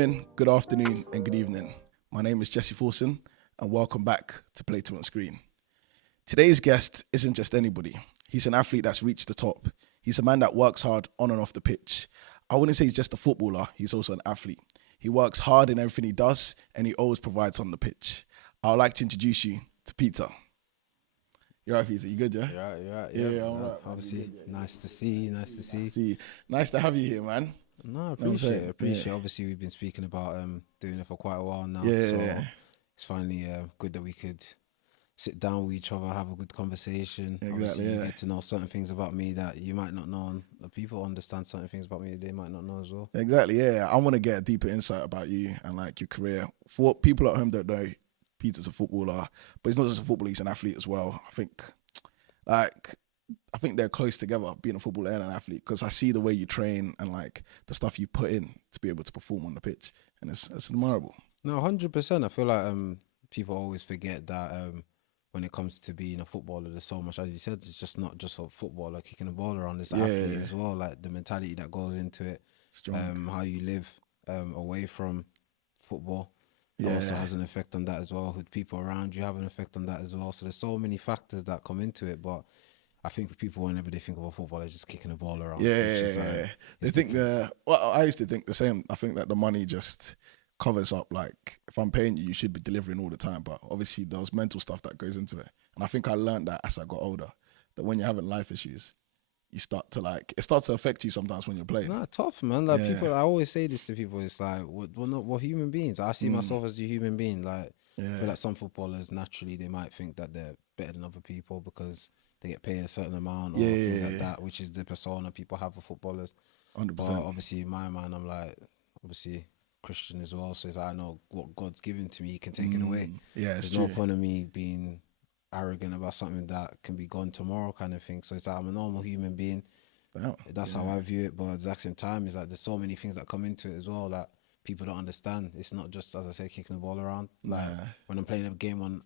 morning, good afternoon, and good evening. My name is Jesse Forson, and welcome back to Play to On Screen. Today's guest isn't just anybody. He's an athlete that's reached the top. He's a man that works hard on and off the pitch. I wouldn't say he's just a footballer, he's also an athlete. He works hard in everything he does, and he always provides on the pitch. I would like to introduce you to Peter. You're right, Peter. You good, yeah? You're right. Yeah, I'm right. Obviously, nice to see. Nice to have you here, man. No, I appreciate it. Yeah. Obviously, we've been speaking about doing it for quite a while now. Yeah. So it's finally good that we could sit down with each other, have a good conversation. Exactly, Obviously, yeah. you get to know certain things about me that you might not know, and the people understand certain things about me they might not know as well. Exactly, yeah. I want to get a deeper insight about you and like your career. For what people at home don't know, Peter's a footballer, but he's not just a footballer, he's an athlete as well. I think they're close together, being a footballer and an athlete, because I see the way you train and like the stuff you put in to be able to perform on the pitch, and it's admirable. No, 100%. I feel like people always forget that when it comes to being a footballer, there's so much, as you said, it's just not just a footballer kicking a ball around, it's athlete as well, like the mentality that goes into it, how you live away from football. Also has an effect on that as well. With people around you have an effect on that as well. So there's so many factors that come into it, but I think people, whenever they think of a footballer, just kicking a ball around. They think I used to think the same. I think that the money just covers up, like, if I'm paying you, you should be delivering all the time. But obviously there's mental stuff that goes into it. And I think I learned that as I got older, that when you're having life issues, it starts to affect you sometimes when you're playing. Nah, tough, man. Like people, I always say this to people, it's like, we're human beings. I see myself as a human being. Like, I feel like some footballers, naturally, they might think that they're better than other people because they get paid a certain amount or things like that, which is the persona people have for footballers. 100%. But obviously, in my mind, I'm like, obviously Christian as well. So it's like, I know what God's given to me, He can take it away. Yeah, There's no point of me being arrogant about something that can be gone tomorrow, kind of thing. So it's like, I'm a normal human being. That's how I view it. But at the exact same time, it's like there's so many things that come into it as well that people don't understand. It's not just, as I say, kicking the ball around. Like when I'm playing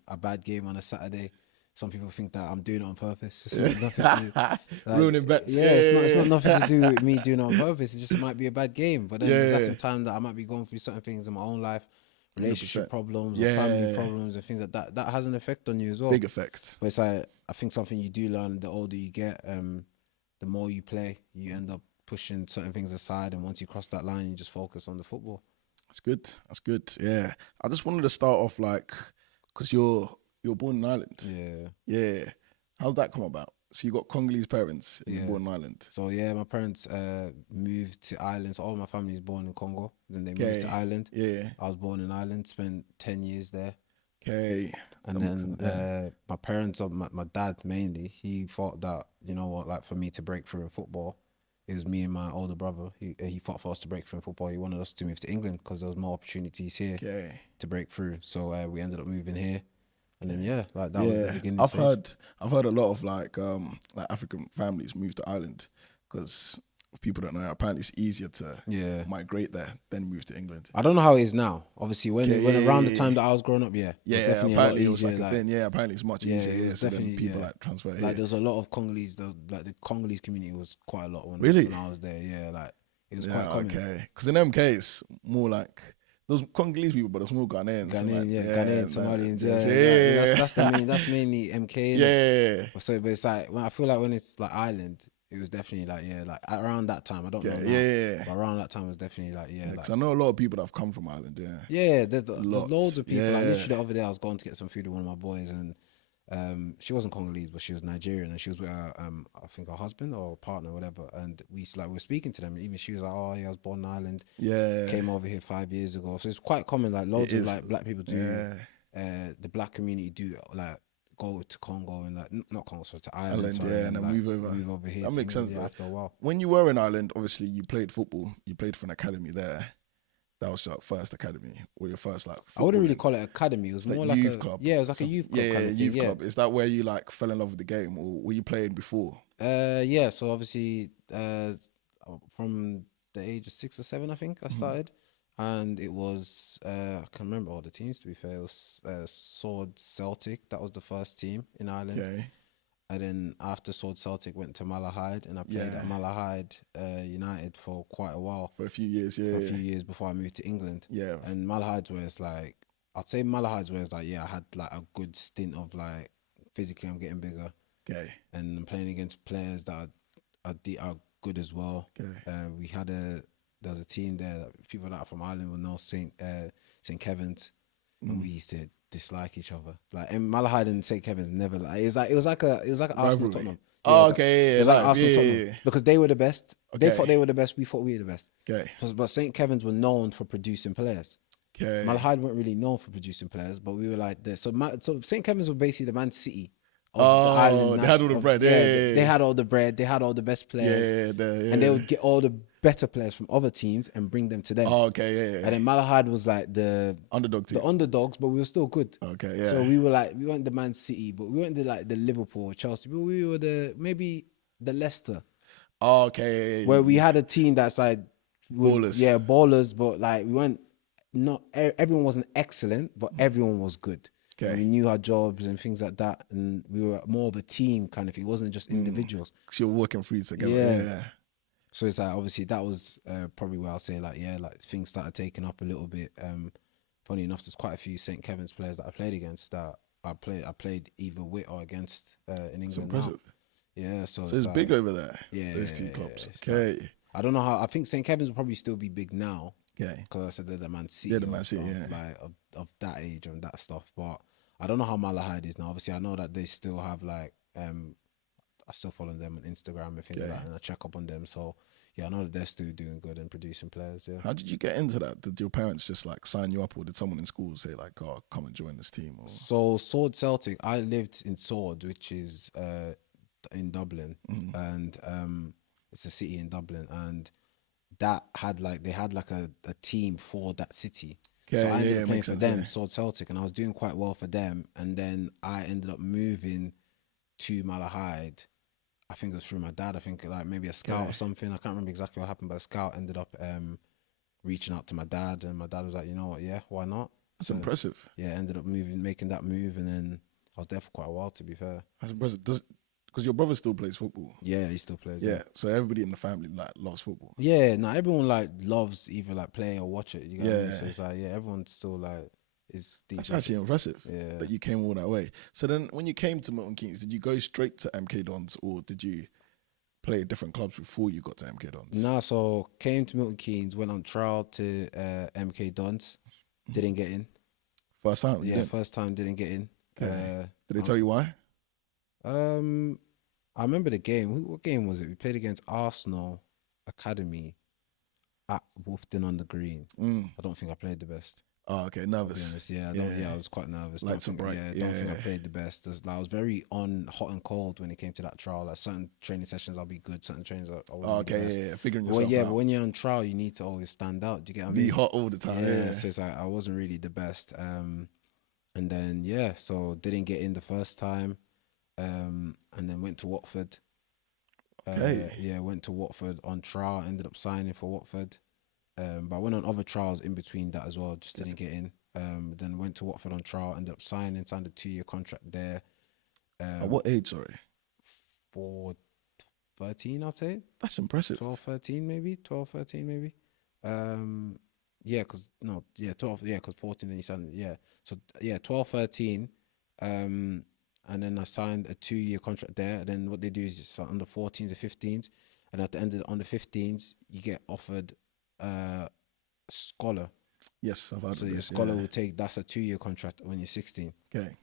a bad game on a Saturday, some people think that I'm doing it on purpose. It's got nothing to do, like, ruining bets. It's not nothing to do with me doing it on purpose. It just might be a bad game. But then at the exact same time that I might be going through certain things in my own life, relationship 100%. problems, or family problems, and things like that. That has an effect on you as well. Big effect. But it's like, I think something you do learn the older you get, the more you play, you end up pushing certain things aside, and once you cross that line, you just focus on the football. That's good. Yeah. I just wanted to start off, like, because you're born in Ireland. Yeah. How's that come about? So you got Congolese parents and you're born in Ireland. So my parents moved to Ireland. So all my family is born in Congo. Then they moved to Ireland. Yeah. I was born in Ireland, spent 10 years there. Okay. And then my parents, or my dad mainly, he thought that, you know what, like for me to break through in football, it was me and my older brother. He fought for us to break through in football. He wanted us to move to England because there was more opportunities here to break through. So we ended up moving here. And then that was the beginning. I've heard a lot of like African families move to Ireland because people don't know. Apparently, it's easier to migrate there than move to England. I don't know how it is now. Obviously, when around the time that I was growing up, apparently it was like a thing. Yeah, apparently it's much easier. It so then people like transfer here. Like there's a lot of Congolese. Like the Congolese community was quite a lot when I was there. Yeah, like it was quite common. Okay, because in MK it's more like those Congolese people, but it's more Ghanaians. Ghanaian, Somalians. That's mainly MK. Yeah. So, but it's like I feel like when it's like Ireland, it was definitely like around that time. I don't know now. But around that time it was definitely like because I know a lot of people that have come from Ireland. There's loads of people. Like literally the other day I was going to get some food with one of my boys, and she wasn't Congolese, but she was Nigerian, and she was with her, I think her husband or partner, or whatever. And we were speaking to them, and even she was like, "Oh, yeah, I was born in Ireland. Came over here 5 years ago." So it's quite common. Like loads of like black people do. The black community do like go to Congo and like not Congo, so to Ireland, and then like, move over here. That makes sense. After a while, when you were in Ireland, obviously you played football. You played for an academy there. That was your first academy, or your first like football. I wouldn't really call it academy. It was more like youth club. Yeah, it was like a youth club. Youth club. Is that where you like fell in love with the game, or were you playing before? So obviously, from the age of 6 or 7, I think I started, and it was I can remember all the teams. To be fair, it was Swords Celtic. That was the first team in Ireland. And then after Sword Celtic, went to Malahide, and I played at Malahide United for quite a while. For a few years, For a few years before I moved to England. Yeah. And Malahide's where it's like, I'd say Malahide's where it's like, I had like a good stint of like, physically I'm getting bigger. Okay. And I'm playing against players that are good as well. Okay. There was a team there, people that are from Ireland will know, St. Kevin's, and we used to dislike each other. Like, and Malahide and St. Kevin's never like, it was like Arsenal Tottenham. Oh, okay, it was like Arsenal Tottenham because they were the best. Okay. They thought they were the best. We thought we were the best. Okay. But St. Kevin's were known for producing players. Okay. Malahide weren't really known for producing players, but we were like this. So St. Kevin's were basically the Man City. Oh, they had all the bread. They had all the bread. They had all the best players. And they would get all the better players from other teams and bring them to them. Oh, okay, And then Malahide was like the underdog team. The underdogs, but we were still good. Okay, yeah. So we weren't the Man City, but we weren't the Liverpool or Chelsea, but we were maybe the Leicester. Oh, okay. Where we had a team that's like ballers. Yeah, ballers, but like we weren't everyone wasn't excellent, but everyone was good. Okay. And we knew our jobs and things like that, and we were more of a team kind of thing. It wasn't just individuals. Because you're working through together. Yeah. So it's like obviously that was probably where I'll say like things started taking up a little bit. Funny enough, there's quite a few St. Kevin's players that I played against that I played either with or against in England. That's impressive. Yeah, so it's like, big over there. Yeah, those two clubs. Okay. Like, I don't know how. I think St. Kevin's will probably still be big now. Okay. Because I said they're the Man City. Yeah, the Man City. Like of that age and that stuff, but I don't know how Malahide is now. Obviously, I know that they still have like I still follow them on Instagram and things like that, and I check up on them. So yeah, I know that they're still doing good and producing players. Yeah. How did you get into that? Did your parents just like sign you up, or did someone in school say like, "Oh, come and join this team"? Or? So Sword Celtic, I lived in Sword, which is in Dublin, and it's a city in Dublin, and they had a team for that city. Okay, so I ended up playing for them, Sword Celtic, and I was doing quite well for them. And then I ended up moving to Malahide. I think it was through my dad. I think like maybe a scout or something. I can't remember exactly what happened, but a scout ended up reaching out to my dad, and my dad was like, you know what, yeah, why not? That's impressive. Yeah, ended up making that move, and then I was there for quite a while, to be fair. That's impressive. Because your brother still plays football. Yeah, he still plays. Yeah, so everybody in the family like loves football. Yeah, no, everyone like loves either like play or watch it. You know what I mean? So it's like everyone's still like is deep. That's actually impressive. Yeah, that you came all that way. So then, when you came to Milton Keynes, did you go straight to MK Dons, or did you play at different clubs before you got to MK Dons? Nah, so came to Milton Keynes, went on trial to MK Dons, didn't get in. First time? Yeah, first time didn't get in. Okay. Did they tell you why? I remember the game. What game was it? We played against Arsenal Academy at Wolfton on the Green. I don't think I played the best. Oh, okay, nervous. Yeah, I was quite nervous. Lights and bright. I don't think I played the best. I was very hot and cold when it came to that trial. Like certain training sessions, I'll be good. Certain trainings, I won't be the best. Figuring yourself out. But when you're on trial, you need to always stand out. Do you get what I mean? Be hot all the time. Yeah. So it's like I wasn't really the best. And then so didn't get in the first time. And then went to Watford. Went to Watford on trial. Ended up signing for Watford. But I went on other trials in between that as well. Just didn't get in. Then went to Watford on trial. Ended up signed a 2-year contract there. At what age? Sorry. 13, I'd say. That's impressive. 12, 13 maybe. 12, 13 maybe. 12. Yeah, because 14 then you signed. Yeah. So 12, 13. And then I signed a 2-year contract there. And then what they do is it's under 14s or 15s. And at the end of under 15s, you get offered a scholar. Yes, I've heard so of your this, scholar will take, that's a 2-year contract when you're 16. Okay.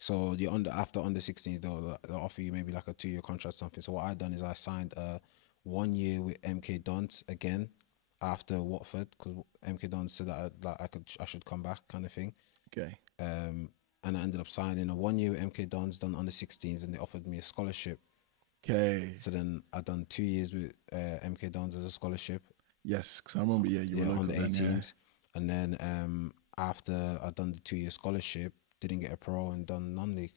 So you're after under 16s, they'll offer you maybe like a 2-year contract or something. So what I done is I signed a 1 year with MK Dons again after Watford, because MK Dons said that I should come back kind of thing. Okay. And I ended up signing a 1 year with MK Dons, done under 16s, and they offered me a scholarship. Okay. So then I done 2 years with MK Dons as a scholarship. Yes, because I remember, you were on the 18s. And then after I done the 2-year scholarship, didn't get a pro and done non-league.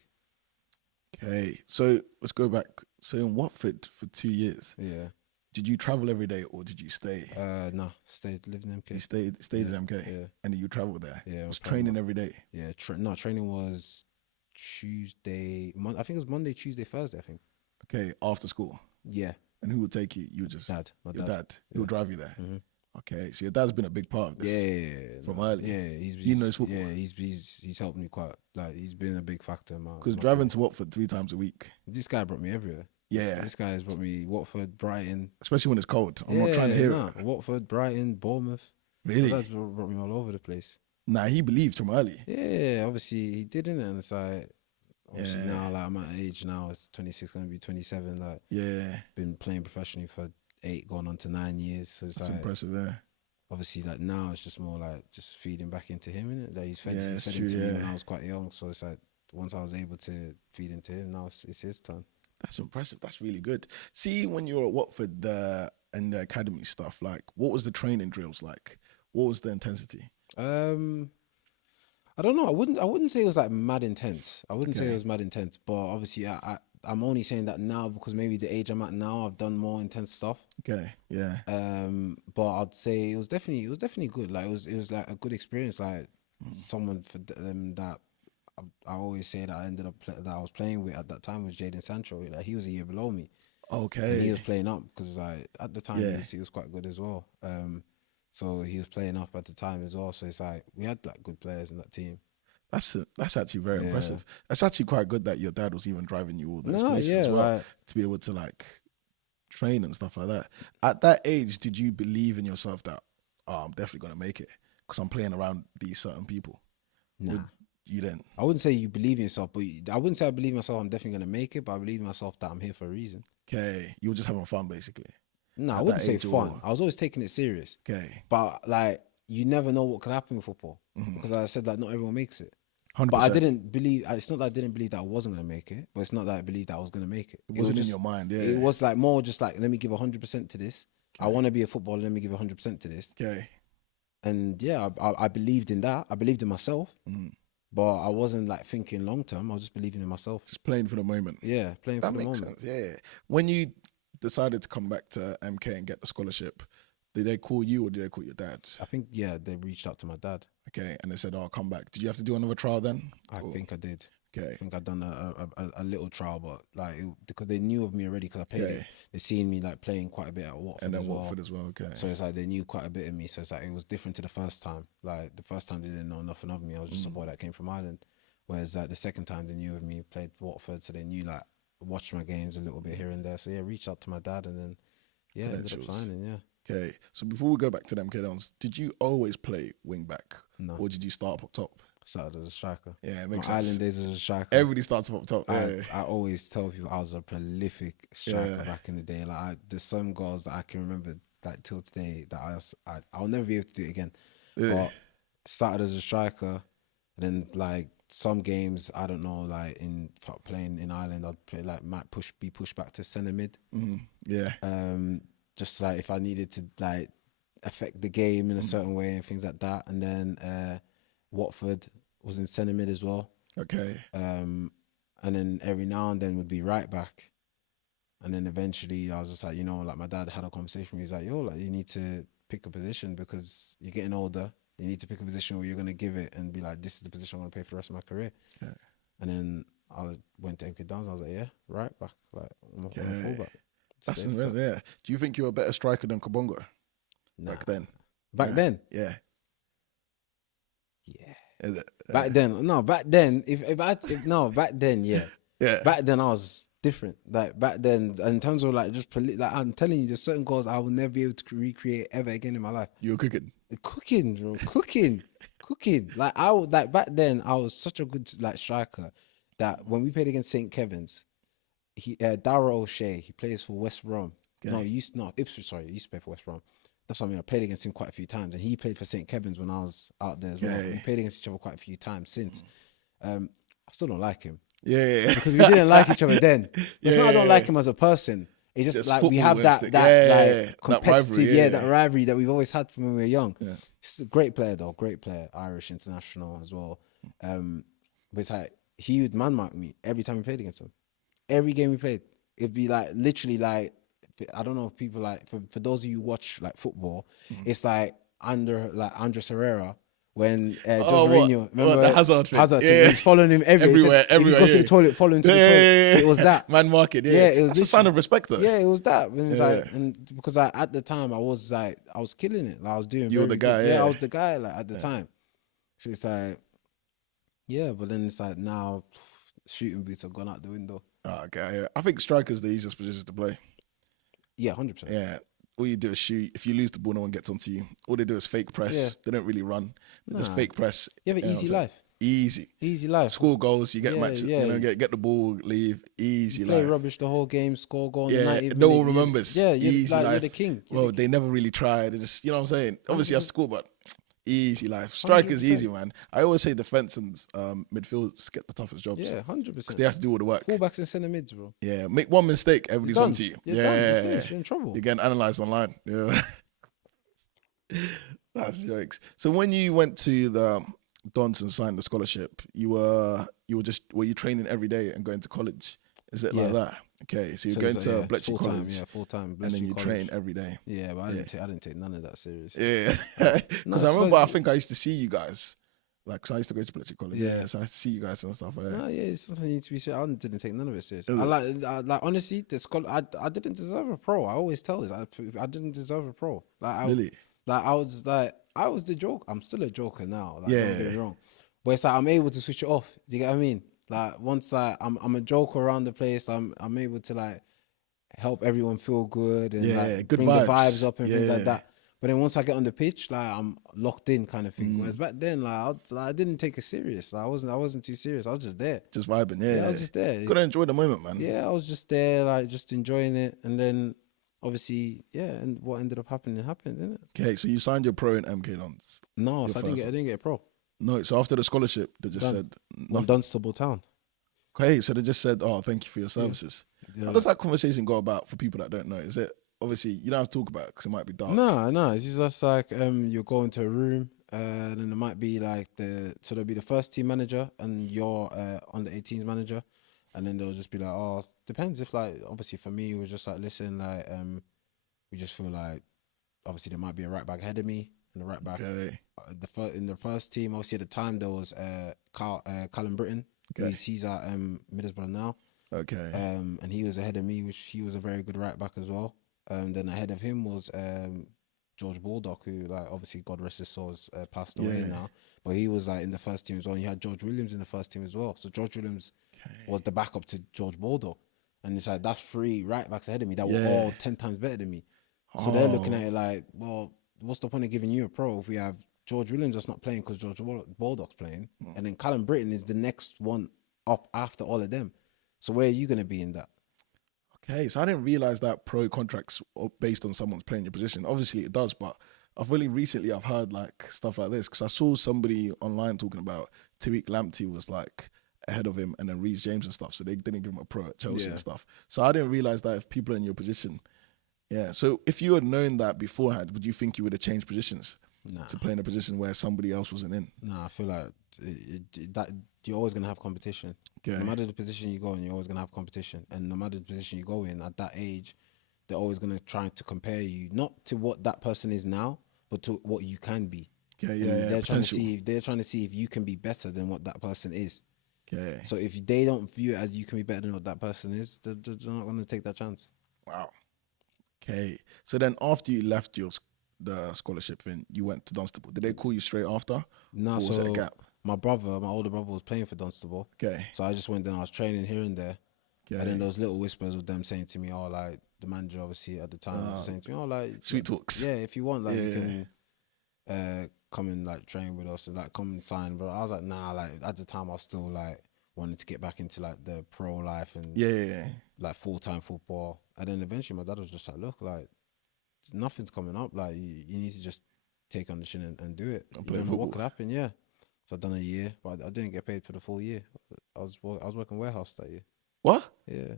Okay, so let's go back. So in Watford for 2 years. Yeah. Did you travel every day or did you stay? No, lived in MK. You stayed in MK? Yeah. And then you traveled there? Yeah. Was training every day? Yeah, training was Tuesday. I think it was Monday, Tuesday, Thursday. I think. Okay, after school. Yeah. And who would take you? You just Dad. My your dad. dad. He would drive you there. Mm-hmm. Okay, so your dad's been a big part of this. Yeah. From early. Yeah, he knows football. Yeah, he's helped me quite. Like he's been a big factor in my. Because driving to Watford 3 times a week. This guy brought me everywhere. Yeah. This guy has brought me Watford, Brighton. Especially when it's cold. I'm not trying to hear it. Watford, Brighton, Bournemouth. Really? That's brought me all over the place. Nah, he believed from early. Yeah, obviously he did, innit? And it's like, obviously now, like I'm at age now, it's 26, gonna be 27. Like, been playing professionally for 8, going on to 9 years. So it's That's like, impressive, yeah. Obviously, like now it's just more like just feeding back into him, innit? Like he's fed true, into me when I was quite young. So it's like once I was able to feed into him, now it's his turn. That's impressive. That's really good. See, when you were at Watford and the academy stuff, like, what was the training drills like? What was the intensity? I don't know. I wouldn't say it was like mad intense. I wouldn't say it was mad intense. But obviously, I'm only saying that now because maybe the age I'm at now, I've done more intense stuff. Okay, yeah. But I'd say it was definitely good. Like it was like a good experience. Like someone for them that I always say that I ended up that I was playing with at that time was Jadon Sancho. Like he was a year below me. Okay. And he was playing up because like at the time he was quite good as well. So he was playing up at the time as well. So it's like we had like good players in that team. That's actually very impressive. It's actually quite good that your dad was even driving you all those places as well, to be able to like train and stuff like that. At that age, did you believe in yourself that I'm definitely gonna make it because I'm playing around these certain people? Nah. You didn't? I wouldn't say you believe in yourself, but I wouldn't say I believe in myself I'm definitely gonna make it, but I believe in myself that I'm here for a reason. Okay, you were just having fun basically. No, I wouldn't say fun. I was always taking it serious. Okay. But like you never know what could happen with football. Because I said that not everyone makes it. 100%. But I didn't believe it's not that I didn't believe that I wasn't gonna make it, but it's not that I believed that I was gonna make it. It wasn't in your mind, It was like more just like let me give 100% to this. I want to be a footballer, let me give 100% to this. Okay. And yeah, I believed in that. I believed in myself. But I wasn't like thinking long term. I was just believing in myself. Just playing for the moment. Yeah, playing for the moment. That makes sense. Yeah. When you decided to come back to MK and get the scholarship, did they call you or did they call your dad? I think they reached out to my dad. Okay, and they said, "Oh, come back." Did you have to do another trial then? I think I did. Okay. I think I'd done a little trial, but like because they knew of me already because I played it. They seen me like playing quite a bit at Watford and then as Watford as well. Okay. So it's like they knew quite a bit of me. So it's like it was different to the first time. Like the first time they didn't know nothing of me. I was just a boy that came from Ireland. Whereas like the second time they knew of me, played Watford, so they knew like watched my games a little bit here and there. So yeah, reached out to my dad and then ended up signing. Yeah. Okay. So before we go back to them MK Dons, did you always play wing back? No. Or did you start up top? Started as a striker. Yeah, it makes my sense. Island days as a striker. Everybody starts up top. Yeah. I always tell people I was a prolific striker back in the day. Like there's some goals that I can remember like till today that I'll never be able to do it again. Yeah. But started as a striker, and then like some games I don't know, like in playing in Ireland, I'd play like be pushed back to centre mid. Yeah. Just like if I needed to like affect the game in a certain way and things like that, and then Watford was in centre mid as well. Okay. And then every now and then would be right back. And then eventually I was just like, like my dad had a conversation with me. He's like, yo, like you need to pick a position because you're getting older. You need to pick a position where you're going to give it and be like, this is the position I'm going to play for the rest of my career. Okay. And then I went to MK Dons. I was like, yeah, right back. Like, I'm a fullback. That's interesting, yeah. Do you think you're a better striker than Kabongo? Nah. Back then? Back then? Yeah. Yeah. Is it? Back then, back then, back then, yeah. Yeah. Back then I was different. Like back then, in terms of like just like I'm telling you, there's certain goals I will never be able to recreate ever again in my life. You were cooking, bro. Cooking. Like back then, I was such a good like striker that when we played against St. Kevin's, Darragh O'Shea, he plays for West Brom. Okay. Ipswich. Sorry, he used to play for West Brom. That's what I mean. I played against him quite a few times, and he played for St. Kevin's when I was out there as well. We played against each other quite a few times since. I still don't like him. Yeah. Because we didn't like each other then. It's not I don't like him as a person. It's just like we have that competitive, that rivalry that we've always had from when we were young. Yeah. He's a great player though, great player, Irish international as well. But it's like he would man mark me every time we played against him. Every game we played, it'd be like literally like I don't know if people like for those of you who watch like football, it's like Andres Herrera when Oh, Jose Mourinho, remember the Hazard thing? Hazard Yeah. he was following him everywhere. If you go to the toilet, follow him to the toilet. It was that. Man market, yeah. Yeah, it was That's a sign of respect, though. Yeah, it was that. And it's Yeah. like, and because at the time I was killing it. Like I was doing. You were the guy, good. yeah. I was the guy like at the time. So it's like, yeah, but then it's like now shooting boots have gone out the window. Oh, okay, yeah. I think striker's the easiest position to play. Yeah, 100%. Yeah. All you do is shoot. If you lose the ball, no one gets onto you. All they do is fake press. Yeah. They don't really run. They just fake press. You have an easy life. Easy life. Score goals. You get matches. Yeah. You know, get the ball, leave. Easy Play life. rubbish the whole game. Score goal. Yeah, 90 no minute, one remembers. Yeah, easy life. You're the king. Well, they never really try. They just, you know what I'm saying. Obviously, you have to score, but easy life. Strikers 100%. easy, man. I always say defense and midfield get the toughest jobs. Yeah, 100%. Because they have to do all the work. Fullbacks and centre mids, bro. Yeah, make one mistake, everybody's Done. onto you. You're done. You're finished. You're in trouble. You're getting analysed online. Yeah. That's jokes. So when you went to the Dons and signed the scholarship, were you training every day and going to college? Is it like that? Okay, so you're going to Bletchley College, full time, and then you train every day. Yeah, but I didn't take none of that serious. Yeah, because I remember I think I used to see you guys, like, so I used to go to Bletchley College. Yeah, so I used to see you guys and stuff. No, it's something you need to be serious. I didn't take none of it serious. I honestly, I didn't deserve a pro. I always tell this. I didn't deserve a pro. Really? I was the joke. I'm still a joker now. Like, don't get me wrong. But it's like I'm able to switch it off. Do you get what I mean? Like once I'm a joker around the place, I'm able to like help everyone feel good and like good bring vibes. the vibes up and things like that. But then once I get on the pitch, like I'm locked in kind of thing. Whereas back then, I didn't take it serious. Like, I wasn't too serious. I was just there. Just vibing, yeah. I was just there. Gotta enjoy the moment, man. Yeah, I was just there, like just enjoying it. And then obviously, and what ended up happened, didn't it? Okay, so you signed your pro in MK Dons. No, so I didn't get a pro. No, so after the scholarship, they just said nothing. Dunstable Town. Okay, so they just said, "Oh, thank you for your services." Yeah. How does that conversation go about for people that don't know? Is it obviously you don't have to talk about it because it might be dark? No, it's just like you'll go into a room, and then there might be like there'll be the first team manager and your under 18s manager, and then they'll just be like, "Oh, depends if like obviously for me it was just like listen like we just feel like obviously there might be a right back ahead of me and the right back in the first team obviously at the time there was Callum Britton." Okay. He's at Middlesbrough now. Okay. And he was ahead of me, which he was a very good right back as well. Then ahead of him was George Baldock, who like obviously God rest his soul has passed away now. But he was like in the first team as well. And you had George Williams in the first team as well. So George Williams was the backup to George Baldock. And it's like that's 3 right backs ahead of me that were all 10 times better than me. So they're looking at it like, well, what's the point of giving you a pro if we have George Williams that's not playing because George Baldock's playing, and then Callum Britton is the next one up after all of them. So where are you going to be in that? Okay, so I didn't realize that pro contracts are based on someone's playing your position. Obviously it does, but I've heard like stuff like this because I saw somebody online talking about Tariq Lamptey was like ahead of him and then Reece James and stuff, so they didn't give him a pro at Chelsea and stuff. So I didn't realize that if people are in your position, so if you had known that beforehand, would you think you would have changed positions? To play in a position where somebody else wasn't in? I feel like that you're always going to have competition. Okay. No matter the position you go in, you're always going to have competition. And no matter the position you go in, at that age, they're always going to try to compare you, not to what that person is now, but to what you can be. Okay, they're trying to see if you can be better than what that person is. Okay. So if they don't view it as you can be better than what that person is, they're not going to take that chance. Wow. Okay. So then after you left the scholarship thing, you went to Dunstable. Did they call you straight after? No, was it a gap? My older brother was playing for Dunstable. Okay. So I just went there, I was training here and there. Okay. And then those little whispers with them saying to me, oh, like, the manager obviously at the time was saying to me, oh, like... Sweet talks. Yeah, if you want, like, you can come and, like, train with us and, like, come and sign. But I was like, nah, like, at the time I was still, like, wanted to get back into, like, the pro life and, like, full-time football. And then eventually my dad was just like, look, like, nothing's coming up. Like you need to just take on the chin and do it. You don't know what could happen. Yeah. So I've done a year, but I didn't get paid for the full year. I was working warehouse that year. What? Yeah.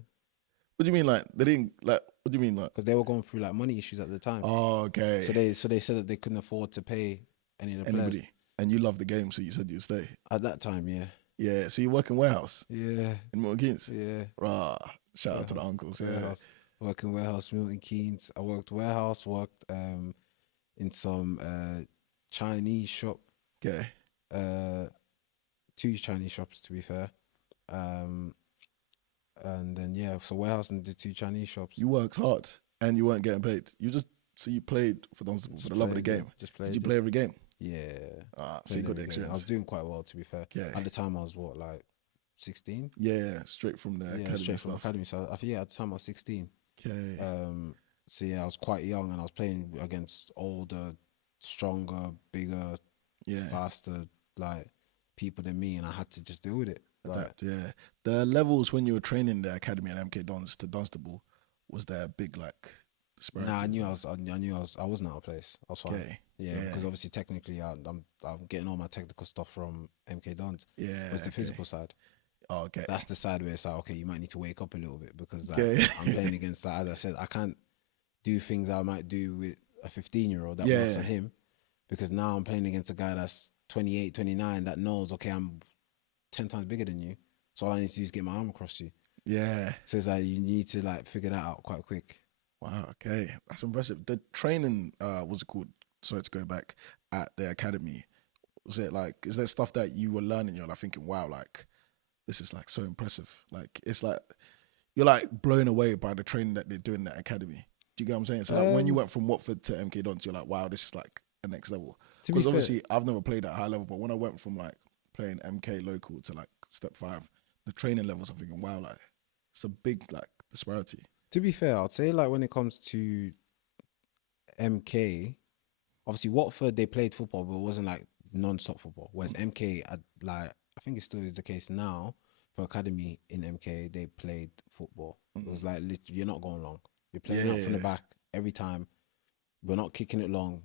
What do you mean? Like they didn't like? What do you mean? Like because they were going through like money issues at the time. Oh, okay. So they said that they couldn't afford to pay any of the players. And you love the game, so you said you'd stay. At that time, yeah. Yeah. So you work in warehouse. Yeah. In Milton Keynes. Yeah. Rah. Shout out to the uncles. Warehouse. Working warehouse, Milton Keynes. I worked warehouse, worked in some Chinese shop. Okay. 2 Chinese shops, to be fair. And then yeah, so warehouse and the 2 Chinese shops. You worked hard and you weren't getting paid. So you played for the love of the game. Did you play every game? Yeah. So you got the experience. I was doing quite well, to be fair. Okay. At the time, I was what, like 16? Yeah, straight from the academy. Straight from academy. So at the time I was 16. Okay. So yeah, I was quite young and I was playing against older, stronger, bigger, faster, like people than me, and I had to just deal with it. Adapt, The levels when you were training the academy at MK Dons to Dunstable, was there a big like disparity? Nah, I wasn't out of place. I was fine. Okay. Yeah, because obviously technically I'm getting all my technical stuff from MK Dons. Yeah. It was the physical side. Oh, okay. That's the side where it's like, okay, you might need to wake up a little bit because I'm playing against, like, as I said, I can't do things I might do with a 15-year-old that works for him, because now I'm playing against a guy that's 28, 29 that knows, okay, I'm 10 times bigger than you, so all I need to do is get my arm across you. Yeah. So it's like you need to like figure that out quite quick. Wow. Okay, that's impressive. The training, what's it called? Sorry to go back, at the academy. Was it like, is there stuff that you were learning? You're like thinking, wow, like this is like so impressive. Like it's like you're like blown away by the training that they're doing in that academy. Do you get what I'm saying? So like when you went from Watford to MK Dons, you're like, wow, this is like the next level. Because obviously I've never played at a high level, but when I went from like playing MK local to like step 5, the training levels, I'm thinking, wow, like it's a big like disparity. To be fair, I'd say like when it comes to MK, obviously Watford, they played football, but it wasn't like non-stop football. Whereas MK, I think it still is the case now, for academy in MK, they played football. It was like, literally, you're not going long. You're playing out from the back every time. We're not kicking it long.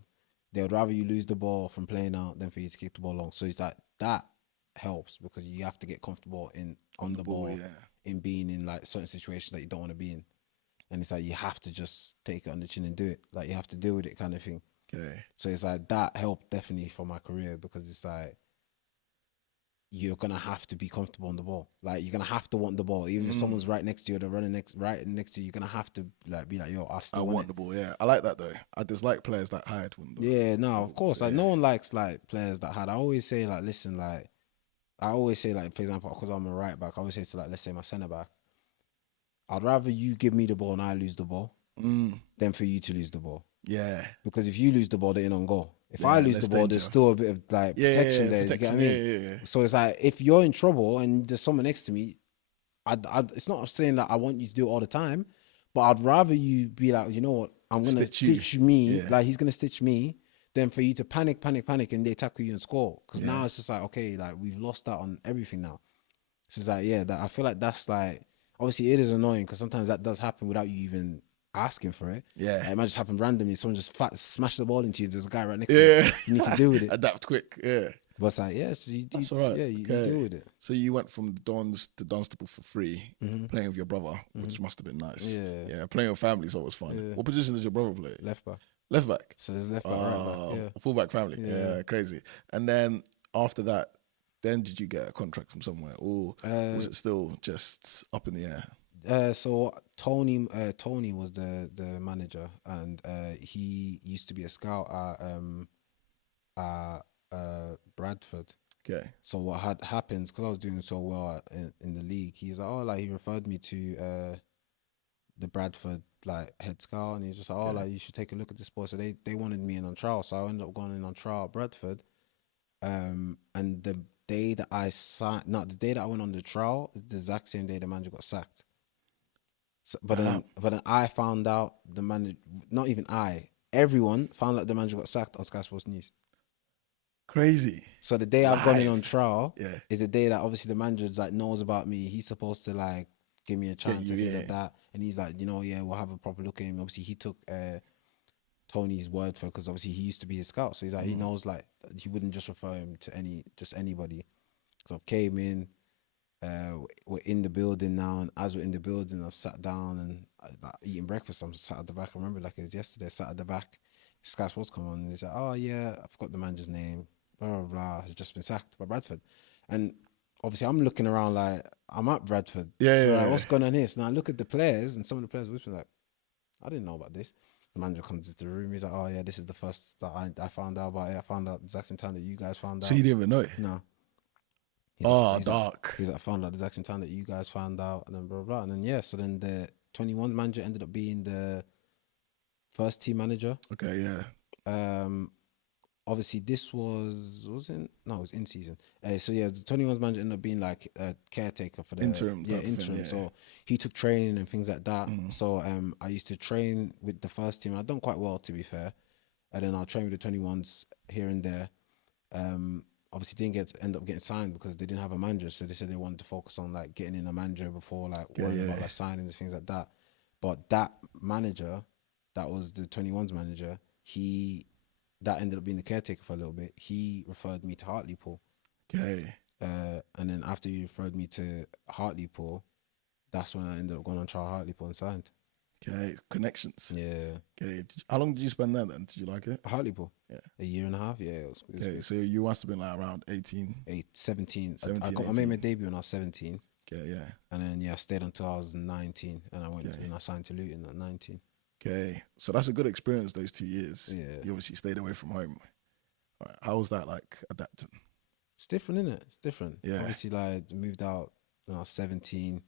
They would rather you lose the ball from playing out than for you to kick the ball long. So it's like that helps because you have to get comfortable on the ball, in being in like certain situations that you don't want to be in. And it's like you have to just take it on the chin and do it. Like you have to deal with it, kind of thing. Okay. So it's like that helped definitely for my career, because it's like you're gonna have to be comfortable on the ball. Like you're gonna have to want the ball, even if someone's right next to you, or they're running right next to you. You're gonna have to like be like, yo, I want the ball. Yeah, I like that though. I dislike players that hide. Yeah, no, of course. Like no one likes like players that hide. I always say like, listen, like for example, because I'm a right back, I always say to like, let's say my centre back, I'd rather you give me the ball and I lose the ball than for you to lose the ball. Yeah. Because if you lose the ball, they're in on goal. If I lose the ball, there's still a bit of like protection there. You get what I mean? Yeah. So it's like, if you're in trouble and there's someone next to me, it's not saying that I want you to do it all the time, but I'd rather you be like, you know what, I'm going to stitch me, like he's going to stitch me, than for you to panic, and they tackle you and score. Because now it's just like, okay, like we've lost out on everything now. So it's like, I feel like that's like, obviously it is annoying because sometimes that does happen without you even asking for it. Yeah. It might just happen randomly. Someone just smash the ball into you. There's a guy right next to you. You need to deal with it. Adapt quick. Yeah. But it's like, that's all right. Yeah, you deal with it. So you went from the Dons to Dunstable for free, playing with your brother, which must have been nice. Yeah. Playing with family is always fun. Yeah. What position does your brother play? Left back. Left back? So there's left back, right back. Yeah. Full-back family. Yeah, crazy. And then after that, then did you get a contract from somewhere? Or was it still just up in the air? So Tony was the manager, and he used to be a scout at Bradford. Okay. So what had happened, because I was doing so well in the league, he's like, he referred me to the Bradford like head scout, and he's just like, like, you should take a look at this boy. So they wanted me in on trial, so I ended up going in on trial at Bradford. And the day that I went on the trial, the exact same day the manager got sacked. So, but then I found out the manager, not even everyone found out the manager got sacked on Sky Sports News. Crazy. So the day I've gone in on trial is the day that obviously the manager like knows about me. He's supposed to like give me a chance and things like that. And he's like, we'll have a proper look at him. Obviously he took Tony's word for it, because obviously he used to be a scout. So he's like, he knows like he wouldn't just refer him to anybody. So I came in. We're in the building now, and as we're in the building, I've sat down and eating breakfast. I'm sat at the back. I remember like it was yesterday. Sat at the back. Sky Sports come on, and he's like, "Oh yeah, I forgot the manager's name. Blah blah blah. Has just been sacked by Bradford." And obviously, I'm looking around like I'm at Bradford. Like, what's going on here? So now I look at the players, and some of the players were like, "I didn't know about this." The manager comes into the room. He's like, "Oh yeah, this is the first that I found out about it. I found out at the exact same time that you guys found out." So you didn't even know it? No. Dark. He's like, I found out the exact same time that you guys found out, and then blah blah. And then yeah, so then the 21 manager ended up being the first team manager. Okay, yeah. Obviously this was it was in season. So yeah, the 21's manager ended up being like a caretaker for the interim. Interim. So he took training and things like that. So I used to train with the first team. I've done quite well, to be fair, and then I'll train with the 21s here and there. Obviously didn't end up getting signed because they didn't have a manager, so they said they wanted to focus on like getting in a manager before like worrying about like signings and things like that. But that manager, that was the 21's manager, that ended up being the caretaker for a little bit. He referred me to Hartlepool. Okay. And then after you referred me to Hartlepool, that's when I ended up going on trial Hartlepool and signed. Okay, connections. Yeah. Okay, how long did you spend there then? Did you like it? Hartlepool. Yeah. A year and a half. Yeah. It was Okay, so you must have been like around 18. 17. 17, I made my debut when I was 17. Okay, yeah. And then I stayed until I was 19, and I went and I signed to Luton at 19. Okay, so that's a good experience. Those 2 years. Yeah. You obviously stayed away from home. Right. How was that like adapting? It's different, isn't it? It's different. Yeah. Obviously, like moved out when I was 17.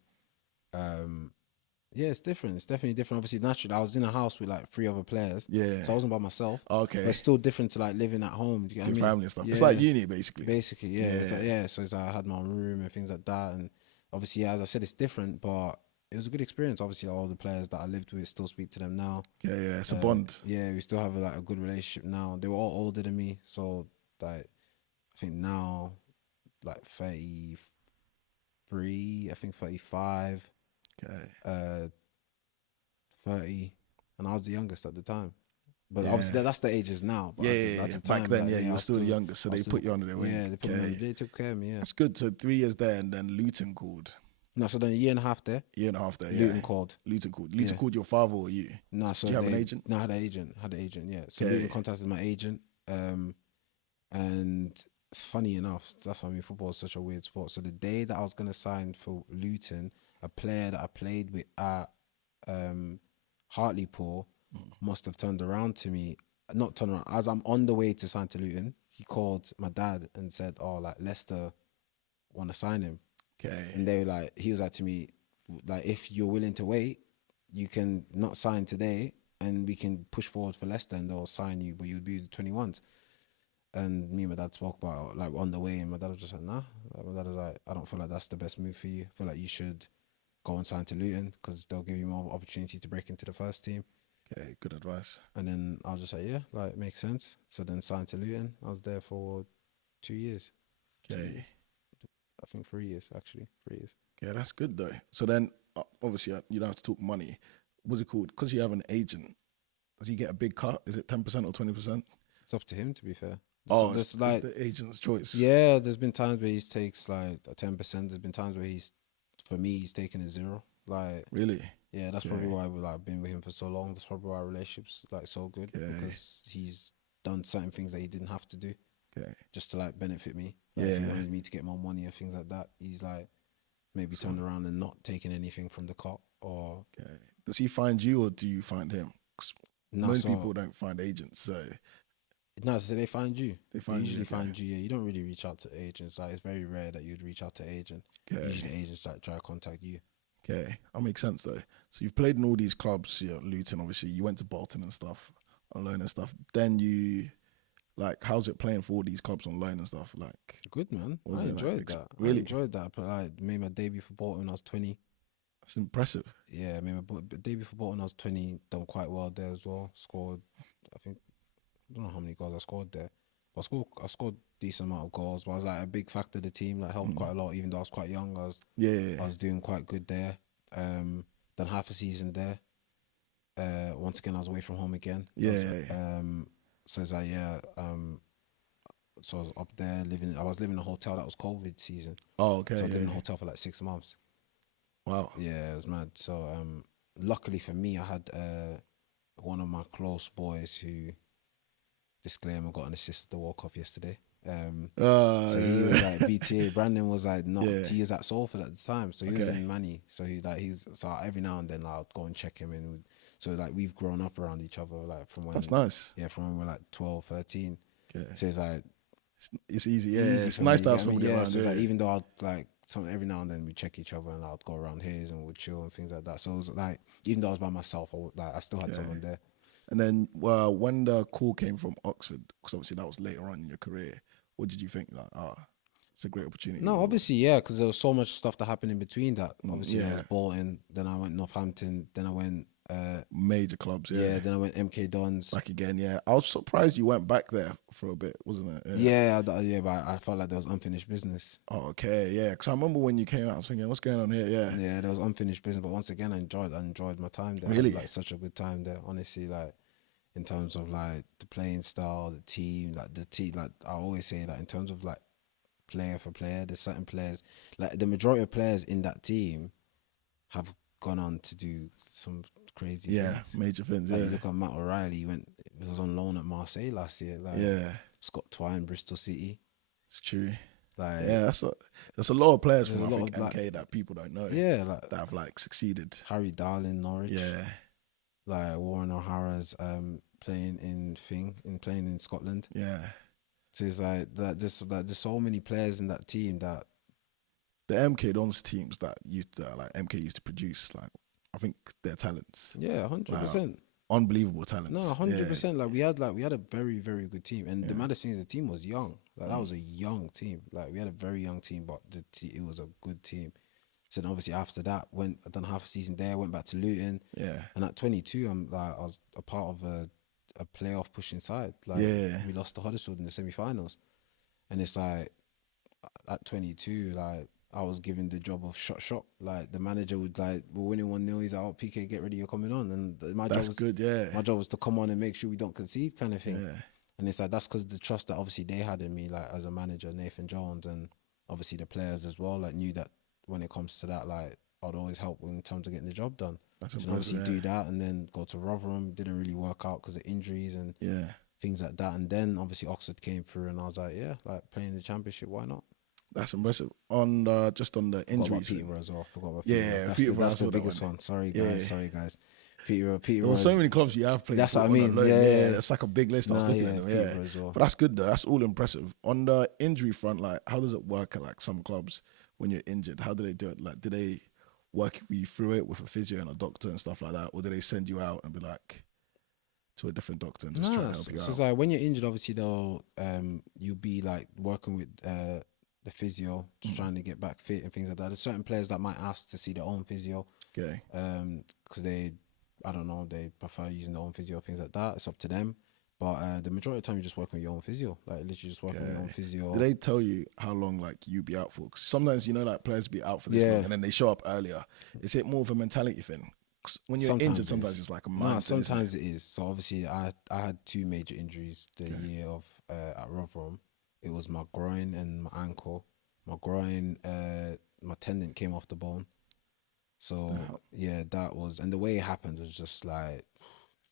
Yeah, it's different. It's definitely different. Obviously, naturally, I was in a house with like 3 other players. Yeah. So I wasn't by myself. Okay. But it's still different to like living at home. Do you get what I mean? Family and stuff. Yeah. It's like uni, basically. Basically, yeah. Yeah. So it's like I had my own room and things like that. And obviously, as I said, it's different, but it was a good experience. Obviously, all the players that I lived with still speak to them now. Yeah, it's a bond. Yeah, we still have like a good relationship now. They were all older than me, so like I think now like 33, I think 35, Okay. 30, and I was the youngest at the time. But obviously that's the ages now. But At the time, back then, you were still the youngest, so they put you under their wing. Yeah, they took care of me. Yeah, that's good. So 3 years there, and then Luton called. No, so then a year and a half there. Year and a half there. Luton called. Luton called your father or you? No, so did you have an agent? No, I had an agent. Yeah, so Luton contacted my agent. And funny enough, that's why I mean football is such a weird sport. So the day that I was gonna sign for Luton, a player that I played with at Hartlepool must have turned around to me. Not turned around. As I'm on the way to sign to Luton, he called my dad and said, "Oh, like Leicester want to sign him." Okay. And they were like, he was like to me, like, if you're willing to wait, you can not sign today, and we can push forward for Leicester, and they'll sign you, but you'll be the 21s. And me and my dad spoke about it, like on the way, and my dad was just like, nah. My dad was like, I don't feel like that's the best move for you. I feel like you should go and sign to Luton because they'll give you more opportunity to break into the first team. Okay, good advice. And then I was just like, yeah, like makes sense. So then signed to Luton. I was there for 2 years. Okay. I think 3 years, actually. 3 years. Yeah, that's good though. So then, obviously, you don't have to talk money. What's it called? Because you have an agent, does he get a big cut? Is it 10% or 20%? It's up to him, to be fair. So it's like the agent's choice. Yeah, there's been times where he takes like a 10%. There's been times where for me, he's taken a 0. Like really? Yeah, that's probably why I've been with him for so long. That's probably why our relationship's like so good because he's done certain things that he didn't have to do. Okay. Just to like benefit me. Like, if he wanted me to get more money or things like that, he's like maybe turned around and not taking anything from the cut or. Okay. Does he find you or do you find him? Most people don't find agents, so. No, so they find you. They usually find you. Yeah, you don't really reach out to agents. Like it's very rare that you'd reach out to agent. Okay. Usually agents try to contact you. Okay, that makes sense though. So you've played in all these clubs, Luton, obviously. You went to Bolton and stuff, on loan and stuff. Then you, like, how's it playing for all these clubs on loan and stuff? Like, good, man. I enjoyed that. Really? I enjoyed that. I made my debut for Bolton when I was 20. That's impressive. Yeah, I made my debut for Bolton when I was 20. Done quite well there as well. Scored, I don't know how many goals I scored there. But I scored decent amount of goals. But I was like a big factor of the team. Like helped quite a lot. Even though I was quite young, I was doing quite good there. Done half a season there. Once again, I was away from home again. So it's like so I was up there living. I was living in a hotel that was COVID season. Oh, okay. So I was living in a hotel for like 6 months. Wow. Yeah, it was mad. So luckily for me, I had one of my close boys who, disclaimer, got an assist at the World Cup yesterday. So he was like BTA. Brandon was like he was at Salford at the time, so he was in Manny. So so every now and then I'd go and check him and we'd So like we've grown up around each other, like from when That's nice. from when we're like 12, 13. Yeah. So it's like It's easy. Yeah, easy it's for nice me, to you have get me? somebody Yeah, around. so it's Yeah. like even though I'd like every now and then we check each other and I'd go around his and we'd chill and things like that. So it was like even though I was by myself, I still had someone there. And then when the call came from Oxford, because obviously that was later on in your career, what did you think? Like, it's a great opportunity. No, obviously, yeah, because there was so much stuff that happened in between that. Obviously, I yeah. was Bolton, then I went Northampton, then I went Major clubs, yeah. then I went MK Dons. Back again, yeah. I was surprised you went back there for a bit, wasn't it? Yeah, but I felt like there was unfinished business. Oh, okay, yeah. Because I remember when you came out, I was thinking, what's going on here? Yeah. Yeah, there was unfinished business, but once again, I enjoyed my time there. Really? I had, like such a good time there. Honestly, like in terms of like the playing style, the team, like I always say that in terms of like player for player, there's certain players, like the majority of players in that team have gone on to do some crazy things. Major things. Like Yeah. you look at Matt O'Reilly, he was on loan at Marseille last year. Like Scott Twine, Bristol City. It's true. Like there's a lot of players from I think MK like, that people don't know. Yeah, like that have like succeeded. Harry Darling, Norwich. Yeah. Like Warren O'Hara's playing in Scotland. Yeah. So it's like that. There's so many players in that team that the MK Dons teams that MK used to produce. Like I think their talents. Yeah, 100%. Unbelievable talents. No, 100%. Like we had a very, very good team, and the maddest thing is the team was young. Like that was a young team. Like we had a very young team, but it was a good team. So then obviously after that, I done half a season there, went back to Luton. Yeah. And at 22, I was a part of a playoff pushing side. Like we lost to Huddersfield in the semi-finals, and it's like at 22, like I was given the job of shot. Like the manager would like, we're winning 1-0. He's like, "Oh, PK, get ready, you're coming on." And my job was to come on and make sure we don't concede, kind of thing. Yeah. And it's like that's because the trust that obviously they had in me, like as a manager, Nathan Jones, and obviously the players as well, like knew that when it comes to that, like I'd always help in terms of getting the job done. So obviously do that and then go to Rotherham. Didn't really work out because of injuries and things like that. And then obviously Oxford came through, and I was like, yeah, like playing the championship, why not? That's impressive. On just on the injuries, Peterborough as well. Forgot about Peterborough. That's the biggest one. Sorry guys. Peterborough. There were so many clubs you have played. That's what I mean. Yeah, that's like a big list. I was looking at them. Well. But that's good though. That's all impressive. On the injury front, like how does it work at like some clubs when you're injured? How do they do it? Like, do they work you through it with a physio and a doctor and stuff like that, or do they send you out and be like to a different doctor and just try to help you out? So it's like when you're injured, obviously they'll you'll be like working with the physio, just trying to get back fit and things like that. There's certain players that might ask to see their own physio, okay, because they prefer using their own physio, things like that. It's up to them. But the majority of the time, you're just working with your own physio, like literally just working with your own physio. Do they tell you how long like you be out for? Cause sometimes like players be out for this long and then they show up earlier. Is it more of a mentality thing? When you're injured, sometimes it's like a month. No, sometimes it is. So obviously, I had 2 major injuries the year of at Rotherham. It was my groin and my ankle. My groin, my tendon came off the bone. So that was, and the way it happened was just like,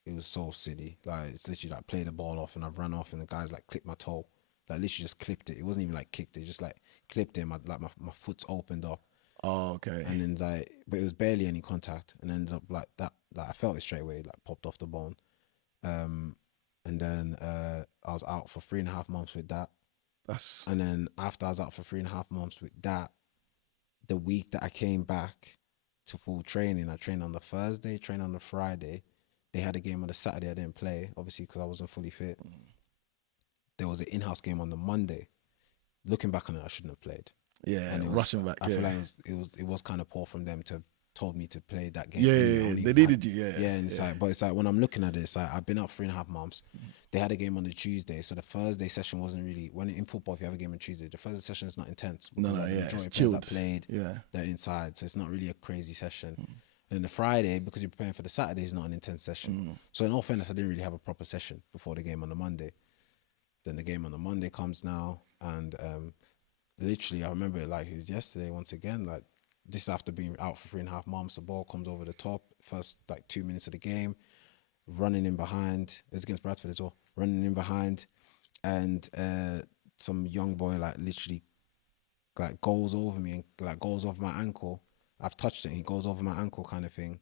it was so silly. Like it's literally like play the ball off and I've run off and the guys like clipped my toe. Like literally just clipped it. It wasn't even like kicked it, just like clipped it. My foot's opened up. Oh, okay. And then like, but it was barely any contact, and ended up like that. Like I felt it straight away, like popped off the bone. And then I was out for 3.5 months with that. And then after I was out for 3.5 months with that, the week that I came back to full training, I trained on the Thursday, trained on the Friday. They had a game on the Saturday. I didn't play, obviously, because I wasn't fully fit. There was an in-house game on the Monday. Looking back on it, I shouldn't have played. Yeah, and rushing back. I feel like it was kind of poor from them to have told me to play that game. Yeah, they needed you. Yeah, and it's like, but it's like when I'm looking at it, it's like I've been out 3.5 months. They had a game on the Tuesday, so the Thursday session wasn't really. When in football, if you have a game on Tuesday, the Thursday session is not intense. No, it's chilled. That played, they're inside, so it's not really a crazy session. And the Friday, because you're preparing for the Saturday, is not an intense session. So in all fairness, I didn't really have a proper session before the game on the Monday. Then the game on the Monday comes now, and literally, I remember it like it was yesterday. Once again, like this after being out for 3.5 months, the ball comes over the top. First like 2 minutes of the game, running in behind. It's against Bradford as well. Running in behind, and some young boy like literally like goes over me and like goes over my ankle. I've touched it. He goes over my ankle, kind of thing.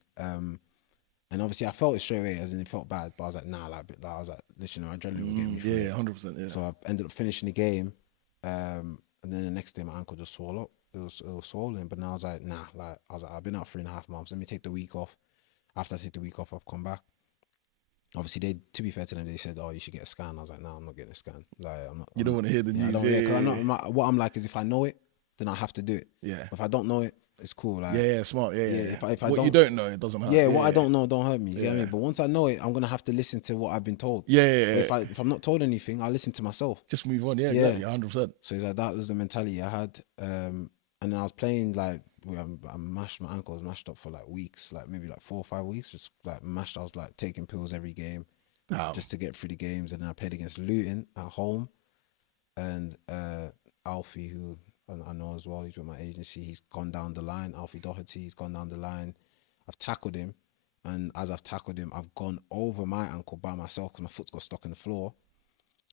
And obviously I felt it straight away, as in it felt bad, but I was like, nah, like I was like, listen, my adrenaline will get me through. Yeah, 100%. Yeah. So I ended up finishing the game, and then the next day my ankle just swelled up. It was swollen, but now I was like, nah, like I was like, I've been out 3.5 months. Let me take the week off. After I take the week off, I've come back. Obviously, to be fair to them, they said, "Oh, you should get a scan." I was like, "No, I'm not getting a scan. Like, I'm not." You don't want to hear the news. What I'm like is, if I know it, then I have to do it. Yeah. If I don't know it, it's cool. Like, yeah, smart. Yeah. If I what you don't know, it doesn't hurt. Yeah, what I don't know don't hurt me. You get what I mean? But once I know it, I'm gonna have to listen to what I've been told. Yeah. If I'm not told anything, I'll listen to myself. Just move on. Yeah, exactly. 100%. So it's like, that was the mentality I had. And then I was playing, like, I mashed my ankles, mashed up for like weeks, like maybe like 4 or 5 weeks, just like mashed. I was like taking pills every game. Just to get through the games. And then I played against Luton at home, and Alfie, who I know as well, he's with my agency, he's gone down the line. Alfie Doherty, he's gone down the line. I've tackled him, and as I've tackled him, I've gone over my ankle by myself because my foot's got stuck in the floor,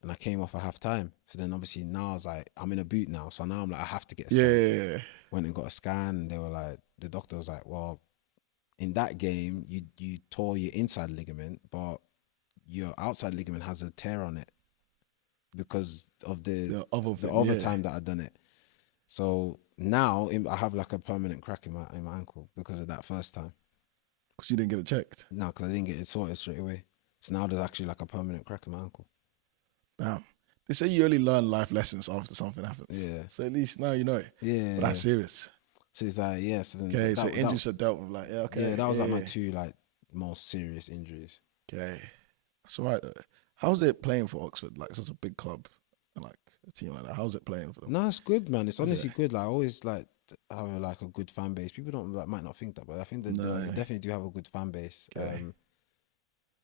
and I came off at half time. So then obviously now I was like, I'm in a boot now, so now I'm like, I have to get a scan. Yeah. Went and got a scan, and they were like, the doctor was like, well, in that game you tore your inside ligament, but your outside ligament has a tear on it because of the other time that I'd done it. So now I have like a permanent crack in my ankle because of that first time. Because you didn't get it checked? No, because I didn't get it sorted straight away. So now there's actually like a permanent crack in my ankle. Damn. They say you only learn life lessons after something happens. Yeah. So at least now you know it. Yeah. But that's serious. So it's like, yeah. So then okay, so injuries are dealt with, like, yeah, okay. Yeah, that was like my two like most serious injuries. Okay. That's all right though. How's it playing for Oxford? Like such a big club and like a team like that. How's it playing for them? No, it's good, man. It's honestly good. Like, I always like have like a good fan base. People don't might not think that, but I think that they definitely do have a good fan base. Okay.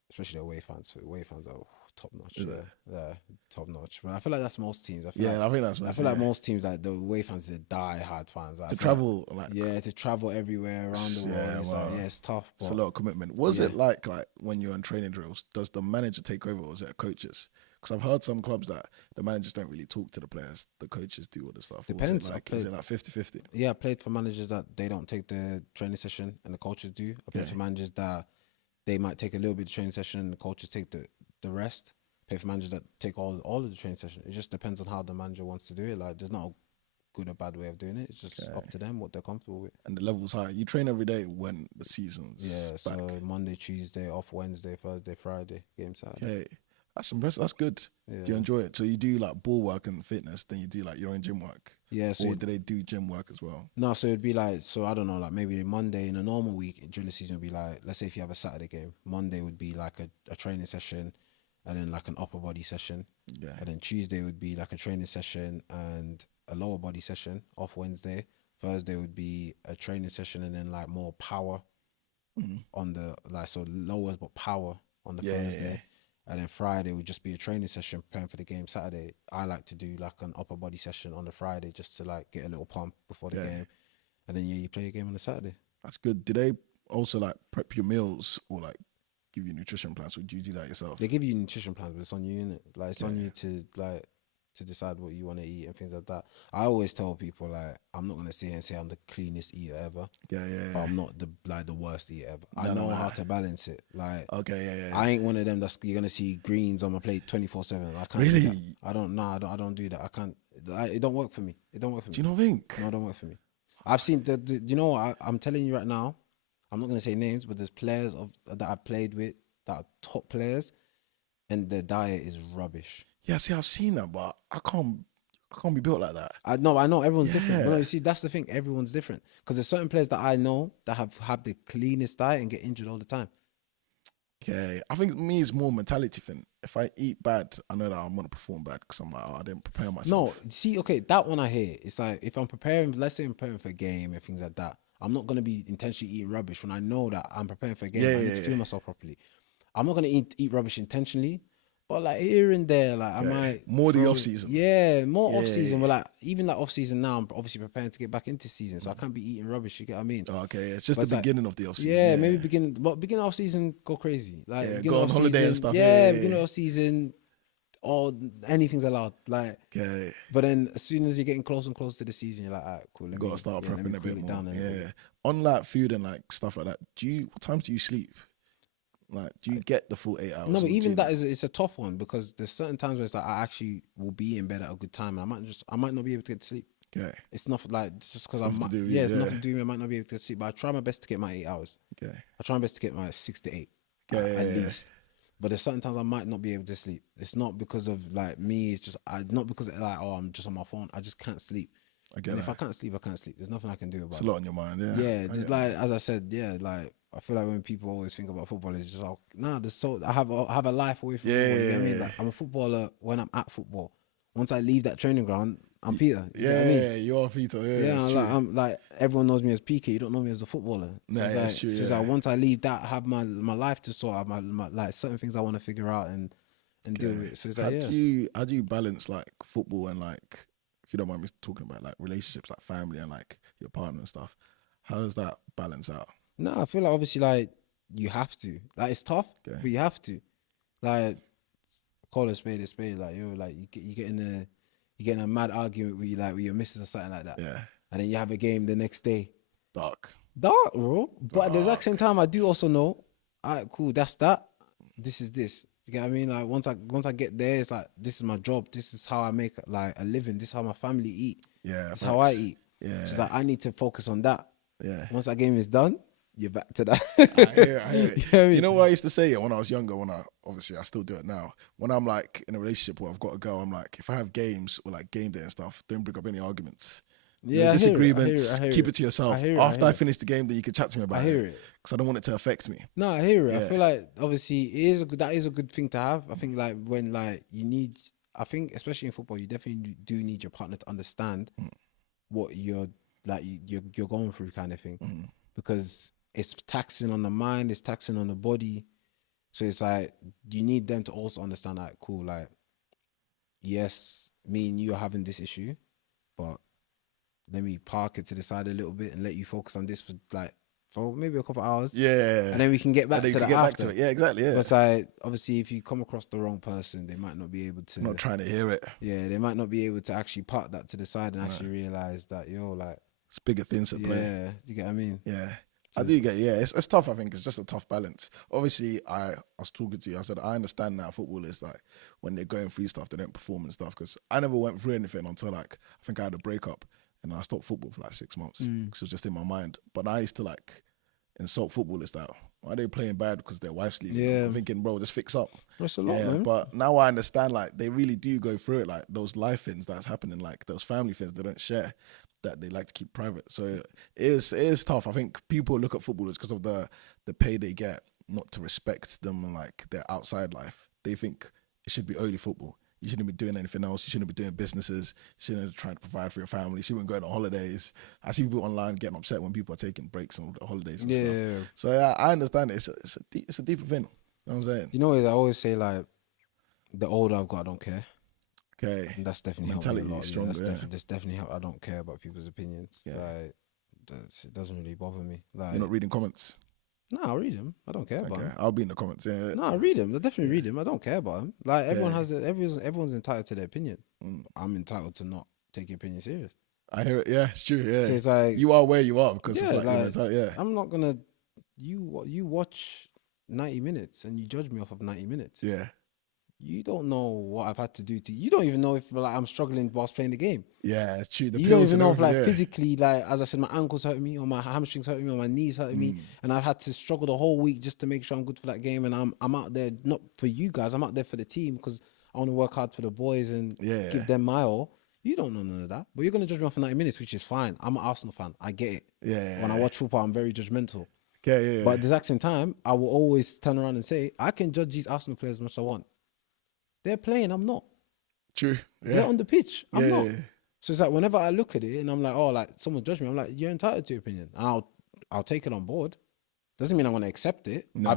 Especially the away fans. Away fans are top notch. Yeah, top notch. But I feel like that's most teams. I feel like most teams, like the away fans, are die hard fans. Like, to travel, to travel everywhere around the world. It's tough. But it's a lot of commitment. Was it like when you're on training drills? Does the manager take over, or is it coaches? Because I've heard some clubs that the managers don't really talk to the players. The coaches do all the stuff. Depends. Is it like 50-50? Yeah, I played for managers that they don't take the training session and the coaches do. I played for managers that they might take a little bit of training session and the coaches take the rest. Pay for managers that take all of the training session. It just depends on how the manager wants to do it. Like, there's not a good or bad way of doing it. It's just up to them what they're comfortable with. And the level's high. You train every day when the season's back. So Monday, Tuesday, off Wednesday, Thursday, Friday, game Saturday. Okay. That's impressive. That's good. Yeah. Do you enjoy it? So you do like ball work and fitness, then you do like your own gym work? Yeah. So or do they do gym work as well? No, so it'd be like, so I don't know, like maybe Monday in a normal week during the season would be like, let's say if you have a Saturday game, Monday would be like a training session and then like an upper body session. Yeah. And then Tuesday would be like a training session and a lower body session. Off Wednesday. Thursday would be a training session and then like more power on the, like, so lowers but power on the Thursday. Yeah. And then Friday would just be a training session preparing for the game. Saturday, I like to do like an upper body session on the Friday just to like get a little pump before the game. And then you play a game on the Saturday. That's good. Do they also like prep your meals or like give you nutrition plans, or do you do that yourself? They give you nutrition plans, but it's on you, innit? Like, it's on you to like to decide what you want to eat and things like that. I always tell people, like, I'm not gonna sit here and say I'm the cleanest eater ever. But I'm not the worst eater ever. I know how to balance it. Like, I ain't one of them that's you're gonna see greens on my plate 24/7. I can't. Really? I don't do that. I can't. It don't work for me. It don't work for me. Do you not think? No, it don't work for me. I've seen you know what? I'm telling you right now. I'm not gonna say names, but there's players that I played with that are top players, and their diet is rubbish. Yeah, see, I've seen that, but I can't be built like that. I know everyone's different. But you see, that's the thing. Everyone's different because there's certain players that I know that have the cleanest diet and get injured all the time. Okay, I think me is more mentality thing. If I eat bad, I know that I'm gonna perform bad because I'm like, I didn't prepare myself. No, see, okay, that one I hear. It's like if I'm preparing, let's say I'm preparing for a game and things like that, I'm not gonna be intentionally eating rubbish when I know that I'm preparing for a game. I need to feel myself properly. I'm not gonna eat rubbish intentionally. But like here and there, like I might more the off season. Yeah, more off season. But like even like off season now, I'm obviously preparing to get back into season, so I can't be eating rubbish. You get what I mean? Oh, okay, it's just the beginning of the off season. Yeah, maybe beginning off season, go crazy. Like go on holiday and stuff. Yeah, beginning off season, or anything's allowed. Like, but then as soon as you're getting closer and closer to the season, you're like, all right, cool. You gotta start prepping a bit more. Down on like food and like stuff like that. What times do you sleep? Like, do you get the full 8 hours? No, but or even do you that is it's a tough one because there's certain times where it's like I actually will be in bed at a good time and I might not be able to get to sleep. Okay. It's not like just because Nothing to do with yeah, you, it's yeah. nothing to do with me. I might not be able to sleep, but I try my best to get my 8 hours. Okay. I try my best to get my 6 to 8 Yeah, at yeah. least. But there's certain times I might not be able to sleep. It's not because of like me. It's just not because of, like, oh, I'm just on my phone. I just can't sleep. I get And that. if I can't sleep, I can't sleep. There's nothing I can do about It's it. a lot on your mind, yeah. Yeah, I just get like as I said, yeah, like I feel like when people always think about football, it's just like, nah, there's so I have a life away from football. You get what I mean? Like I'm a footballer when I'm at football. Once I leave that training ground, I'm Peter. You get what I mean? You are Peter. Yeah, Yeah, it's like, true. I'm like everyone knows me as PK. You don't know me as a footballer. Nah, it's yeah, like, it's true, it's yeah. like once I leave that, I have my life to sort out. My like certain things I want to figure out and deal with. So it's like, how do you balance like football and like, if you don't mind me talking about like relationships, like family and like your partner and stuff? How does that balance out? No, I feel like obviously like you have to. Like it's tough, Okay. but you have to. Like call a spade a spade. Like you get in a mad argument with your missus or something like that. Yeah. And then you have a game the next day. Dark, Bro. But at the exact same time, I do also know, all right, cool, that's that. This is this. You get what I mean? Like once I get there, it's like this is my job. This is how I make like a living. This is how my family eat. Yeah. This is how I eat. Yeah. It's like I need to focus on that. Yeah. Once that game is done, you're back to that. I hear it. You know what I mean? You know what I used to say when I was younger, obviously I still do it now. When I'm like in a relationship where I've got to go, I'm like, if I have games or like game day and stuff, don't bring up any arguments. Yeah, disagreements, I hear keep it to yourself. After I finish the game, then you can chat to me about it. I hear it. Because I don't want it to affect me. No, I hear it. Yeah. I feel like obviously that is a good thing to have. I think like when like I think especially in football, you definitely do need your partner to understand what you're going through kind of thing. Because it's taxing on the mind, it's taxing on the body. So it's like you need them to also understand like, cool, like yes, me and you are having this issue, but let me park it to the side a little bit and let you focus on this for maybe a couple of hours. Yeah. And then we can get back to that after. Back to it. Yeah, exactly. Yeah. But like, obviously, if you come across the wrong person, they might not be able to. Not trying to hear it. Yeah, they might not be able to actually park that to the side and actually realize that, it's bigger things at play. Yeah, you get what I mean? Yeah. I do get, it's tough. I think it's just a tough balance. Obviously, I was talking to you. I said, I understand now footballers, like, when they're going through stuff, they don't perform and stuff. Because I never went through anything until, like, I think I had a breakup and I stopped football for like 6 months because it was just in my mind. But I used to, like, insult footballers that, why are they playing bad because their wife's leaving? Yeah. I'm thinking, bro, just fix up. That's a lot, man. But now I understand, like, they really do go through it, like, those life things that's happening, like, those family things they don't share, that they like to keep private. So it is tough. I think people look at footballers because of the pay they get, not to respect them and like their outside life. They think it should be only football. You shouldn't be doing anything else. You shouldn't be doing businesses. You shouldn't be trying to provide for your family. You shouldn't be going on holidays. I see people online getting upset when people are taking breaks on holidays and stuff. So yeah, I understand it. It's a deeper thing. You know what I'm saying? You know what I always say, like, the older I've got, I don't care. Okay. And that's definitely mentality helped me a lot. is stronger. That's definitely helped. I don't care about people's opinions. Yeah. Like, it doesn't really bother me. Like, You're not reading comments? No, I read them. I don't care about them. I'll be in the comments. Yeah. No, I read them. I definitely read them. I don't care about them. Like everyone's entitled to their opinion. I'm entitled to not take your opinion serious. I hear it. Yeah, it's true. Yeah. So it's like you are where you are because yeah, of like, yeah. I'm not gonna. You watch 90 minutes and you judge me off of 90 minutes. Yeah. You don't know what I've had to do to you. You don't even know if like I'm struggling whilst playing the game. Yeah, it's true. You don't even know if like physically, like as I said, my ankles hurting me or my hamstrings hurting me or my knees hurting me, and I've had to struggle the whole week just to make sure I'm good for that game. And I'm out there not for you guys. I'm out there for the team because I want to work hard for the boys and give them my all. You don't know none of that, but you're gonna judge me for 90 minutes, which is fine. I'm an Arsenal fan. I get it. Yeah. When I watch football, I'm very judgmental. Yeah. But at the exact same time, I will always turn around and say I can judge these Arsenal players as much as I want. They're playing, I'm not. True. Yeah. They're on the pitch, I'm not. Yeah. So it's like whenever I look at it and I'm like, oh, like someone judge me, I'm like, you're entitled to your opinion, and I'll take it on board. Doesn't mean I'm gonna accept it. No.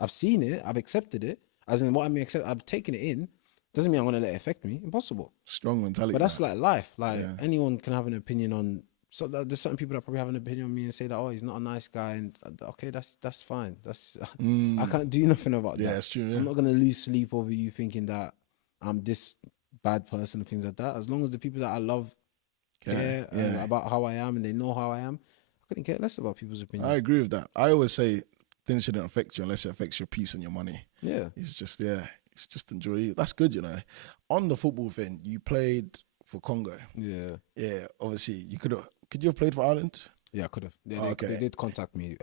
I've seen it, I've accepted it. As in what I mean, I've taken it in. Doesn't mean I'm gonna let it affect me. Impossible. Strong mentality. But that's like life. Like anyone can have an opinion on. So there's certain people that probably have an opinion on me and say that, oh, he's not a nice guy, and okay, that's fine. That's I can't do nothing about that. Yeah, it's true. Yeah. I'm not gonna lose sleep over you thinking that I'm this bad person and things like that. As long as the people that I love care about how I am and they know how I am, I couldn't care less about people's opinions. I agree with that. I always say things shouldn't affect you unless it affects your peace and your money. Yeah. It's just enjoy it. That's good, you know. On the football thing, you played for Congo. Yeah. Yeah, obviously you could you have played for Ireland? Yeah, I could have. Yeah, Oh, they did contact me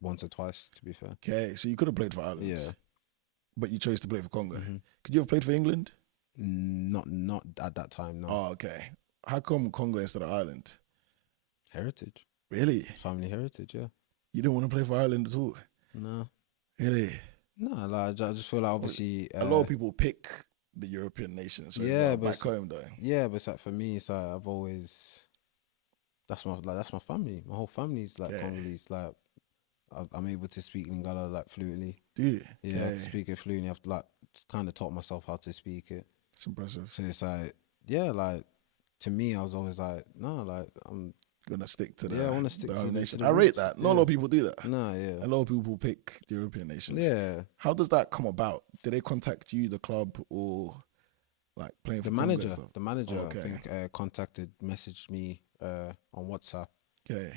once or twice, to be fair. Okay, so you could have played for Ireland. Yeah. But you chose to play for Congo. Mm-hmm. Could you have played for England? Not at that time, no. Oh, okay. How come Congo instead of Ireland? Heritage. Really? Family heritage, yeah. You didn't want to play for Ireland at all? No. Really? No, like I just feel like obviously a lot of people pick the European nations. So yeah, but back home though. Yeah, but it's like for me, it's like I've always that's my family. My whole family's like Congolese. Like I'm able to speak Lingala like fluently. Do you? Yeah, I speak it fluently. I've like kind of taught myself how to speak it. It's impressive. So it's like, yeah, like to me, I was always like, no, like I'm gonna stick to the I want to stick to the nation. To the I rate roots. that. Not a lot of people do that. No, yeah. A lot of people pick the European nations. Yeah. How does that come about? Did they contact you, the club, or like playing for the manager? The manager, okay. I think, messaged me on WhatsApp. Okay.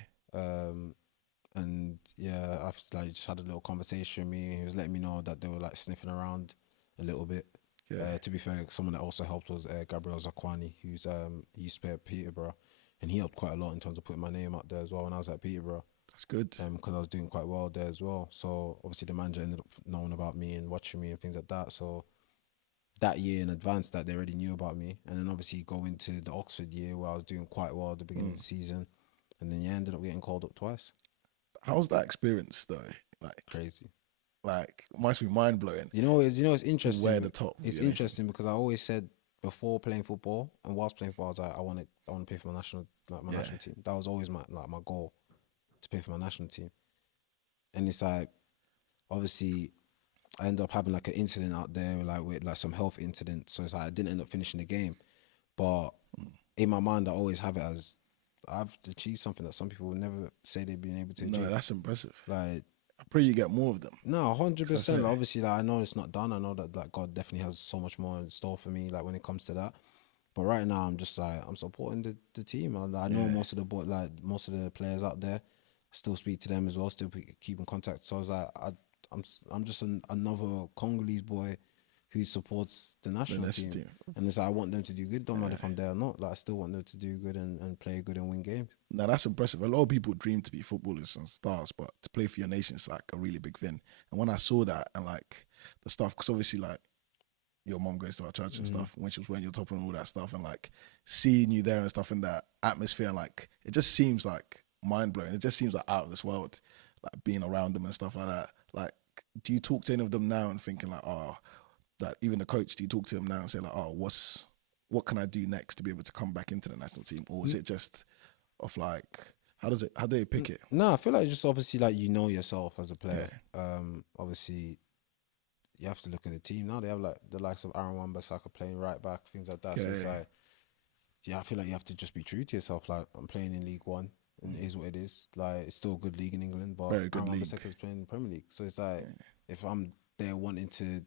And yeah, after like just had a little conversation with me. He was letting me know that they were like sniffing around a little bit. Yeah. To be fair, someone that also helped was Gabriel Zakwani, who's he used to play at Peterborough, and he helped quite a lot in terms of putting my name out there as well when I was at Peterborough. That's good. Because I was doing quite well there as well. So obviously the manager ended up knowing about me and watching me and things like that. So that year in advance, that they already knew about me, and then obviously go into the Oxford year where I was doing quite well at the beginning of the season, and then ended up getting called up twice. How's that experience though? Like crazy. Like must be mind blowing. You know, it's interesting. Where the top. It's interesting because I always said before playing football and whilst playing football, I was like, I want to play for my national team. That was always my goal, to play for my national team. And it's like, obviously, I ended up having like an incident out there, like with like some health incident. So it's like I didn't end up finishing the game, but in my mind, I always have it as I've achieved something that some people would never say they've been able to achieve. No, that's impressive. Like, I pray you get more of them. No, 100%. Obviously, like, I know it's not done. I know that like God definitely has so much more in store for me, like when it comes to that. But right now, I'm just like I'm supporting the team. I know most of the players out there. I still speak to them as well. Still keep in contact. So I was like, I'm just another Congolese boy who supports the national team. And it's like, I want them to do good. Don't matter if I'm there or not. Like I still want them to do good and play good and win games. Now that's impressive. A lot of people dream to be footballers and stars, but to play for your nation is like a really big thing. And when I saw that and like the stuff, because obviously like your mom goes to our church and stuff, when she was wearing your top and all that stuff, and like seeing you there and stuff in that atmosphere, and like it just seems like mind blowing. It just seems like out of this world, like being around them and stuff like that. Like, do you talk to any of them now and thinking like, oh, that even the coach, do you talk to him now and say like, oh, what can I do next to be able to come back into the national team? Or is it just of like, how do they pick it? No, I feel like just obviously like you know yourself as a player. Obviously you have to look at the team now. They have like the likes of Aaron Wan-Bissaka playing right back, things like that. So it's like, I feel like you have to just be true to yourself. Like I'm playing in League One, and it is what it is. Like it's still a good league in England, but Very good Aaron league. Wan-Bissaka is playing in the Premier League. So it's like if I'm there wanting to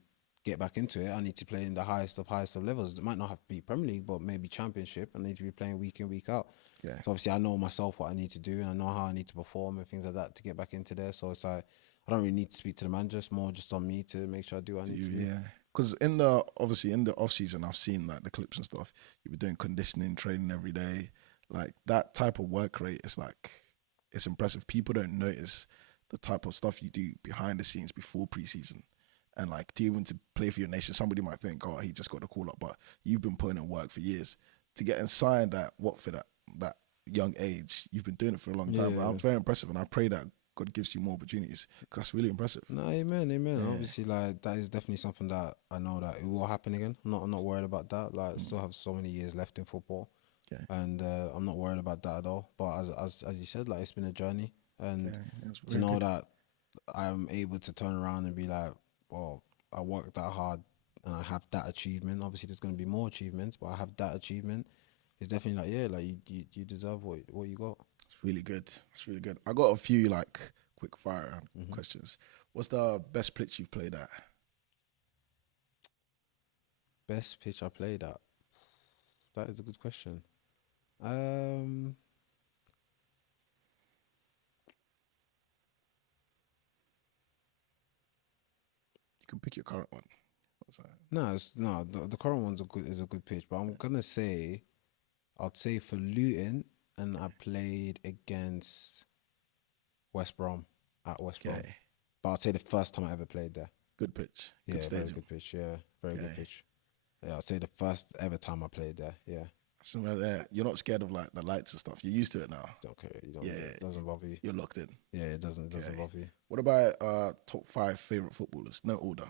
get back into it, I need to play in the highest of levels. It might not have to be Premier League, but maybe Championship. I need to be playing week in, week out. Yeah. So obviously I know myself what I need to do, and I know how I need to perform and things like that to get back into there. So it's like I don't really need to speak to the manager. It's more just on me to make sure I do what I need to do. Yeah. Because in the off season, I've seen like the clips and stuff. You've been doing conditioning training every day. Like that type of work rate is like, it's impressive. People don't notice the type of stuff you do behind the scenes before preseason. And like, to even to play for your nation, somebody might think, oh, he just got the call up, but you've been putting in work for years to get signed at Watford at that young age. You've been doing it for a long time. I'm very impressive, and I pray that God gives you more opportunities, because that's really impressive. No, amen. Yeah. Obviously, like that is definitely something that I know that it will happen again. I'm not worried about that. Like, I still have so many years left in football, and I'm not worried about that at all. But as you said, like it's been a journey, and to know that I'm able to turn around and be like, well, I worked that hard and I have that achievement. Obviously, there's going to be more achievements, but I have that achievement. It's definitely like, like you deserve what you got. It's really good. It's really good. I got a few like quick fire questions. What's the best pitch you've played at? Best pitch I played at? That is a good question. You can pick your current one. What's that? No, the current one's a good pitch, but I'm gonna say, I'd say for Luton, and I played against West Brom at West Brom. Okay. But I'd say the first time I ever played there. Good pitch. Yeah, Good very stadium. good pitch. Yeah, very good Okay. pitch. Yeah, I'd say the first ever time I played there. Yeah, So right there, you're not scared of like the lights and stuff. You're used to it now. don't care. You don't. Yeah. It doesn't bother you. You're locked in. Yeah, it doesn't Okay. bother you. What about top 5 favorite footballers? No order.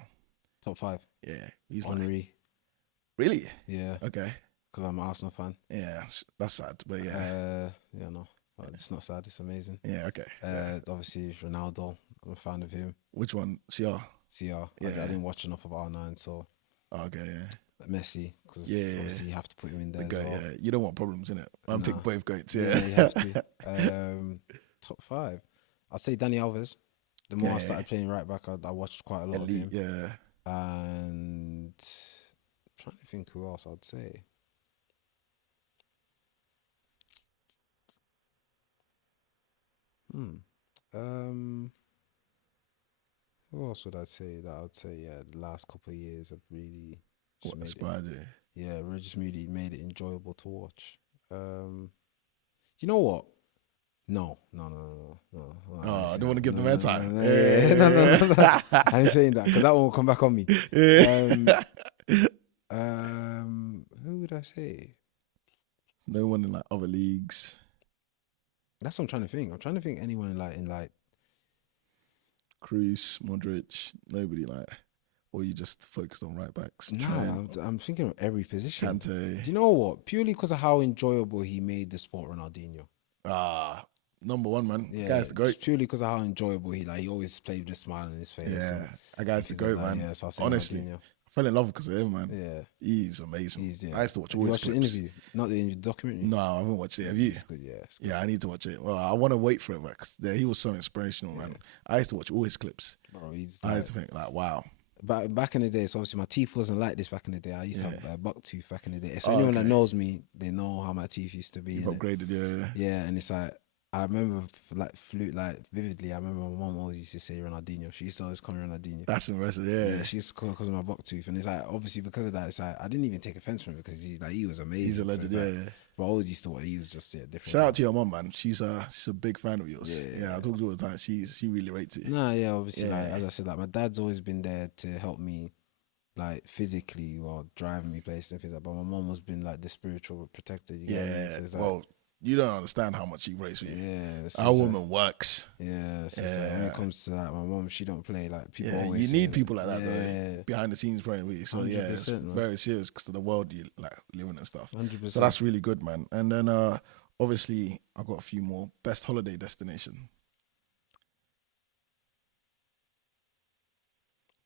Top 5. Yeah. He's like, Henry. really? Yeah, Okay. because I'm an Arsenal fan. Yeah. That's sad, but yeah. Yeah, no, it's not sad. It's amazing. Yeah. Okay. Obviously Ronaldo. I'm a fan of him. Which one? CR. CR. I Yeah. didn't watch enough of R9, so Okay. Yeah. Messi, because Yeah. obviously you have to put him in there The as goat. well. Yeah. You don't want problems in it. I'm Nah. pick both goats. Yeah, Yeah. you have to. Top 5. I'd say Danny Alves. The more I Okay. started playing right back, I watched quite a lot Elite. of him. Yeah. And trying to think who else I'd say. Who else would I say that I'd say, yeah, the last couple of years have really just What made it, inspired you? yeah, really just really made it enjoyable to watch. You know what? No. Oh, I don't want to give them airtime. No. I ain't saying that because that one will come back on me. Who would I say? No one in like other leagues. That's what I'm trying to think. I'm trying to think anyone in like Cruz, Modric, nobody like. Or you just focused on right backs. nah. I'm thinking of every position. Do Kante. you know what? Purely because of how enjoyable he made the sport, Ronaldinho. Number one, man. Yeah, Guy's the goat. just purely because of how enjoyable he always played with a smile on his face. Yeah, and that guy's the things like goat, that. man. Yeah, so I'll say Honestly, Ronaldinho. I fell in love because of him, man. Yeah, He's amazing. yeah. I used to watch Have all you his watched the clips. interview? Not the interview, documentary. No, I haven't watched it. Have you? It's good. Yeah, it's good. Yeah, I need to watch it. Well, I want to wait for it because he was so inspirational, man. I used to watch all his clips. Bro, he's I like, used to think like, wow. back in the day. So obviously my teeth wasn't like this back in the day. I used to Yeah. have a buck tooth back in the day. So Oh, anyone that okay. knows me, they know how my teeth used to be. You've innit? upgraded, yeah. Yeah, and it's like I remember vividly. I remember my mom always used to say Ronaldinho. She used to always call me Ronaldinho. That's impressive, yeah. She used to call because of my buck tooth, and it's like obviously because of that, it's like I didn't even take offense from it because he was amazing. He's a So legend, it's yeah, like, yeah. But I always used to he was just different. Shout out to your mom, man. She's a big fan of yours. Yeah, Yeah, I talk to her all the time. She really rates it. Nah, yeah, obviously, like Yeah. as I said, like my dad's always been there to help me, like physically or driving me places and things like. But my mom has been like the spiritual protector. You get what I mean? Yeah. So it's like, Well, you don't understand how much she rates for you. yeah, so Our it's like- woman works. yeah, so it's like when Yeah. it comes to like my mom, she don't play like people. Yeah, always you say need that- people like that yeah, though, behind the scenes playing with you. So yeah, it's 100%, man. very serious because of the world you like living and stuff. 100%. So that's really good, man. And then obviously I got a few more. Best holiday destination.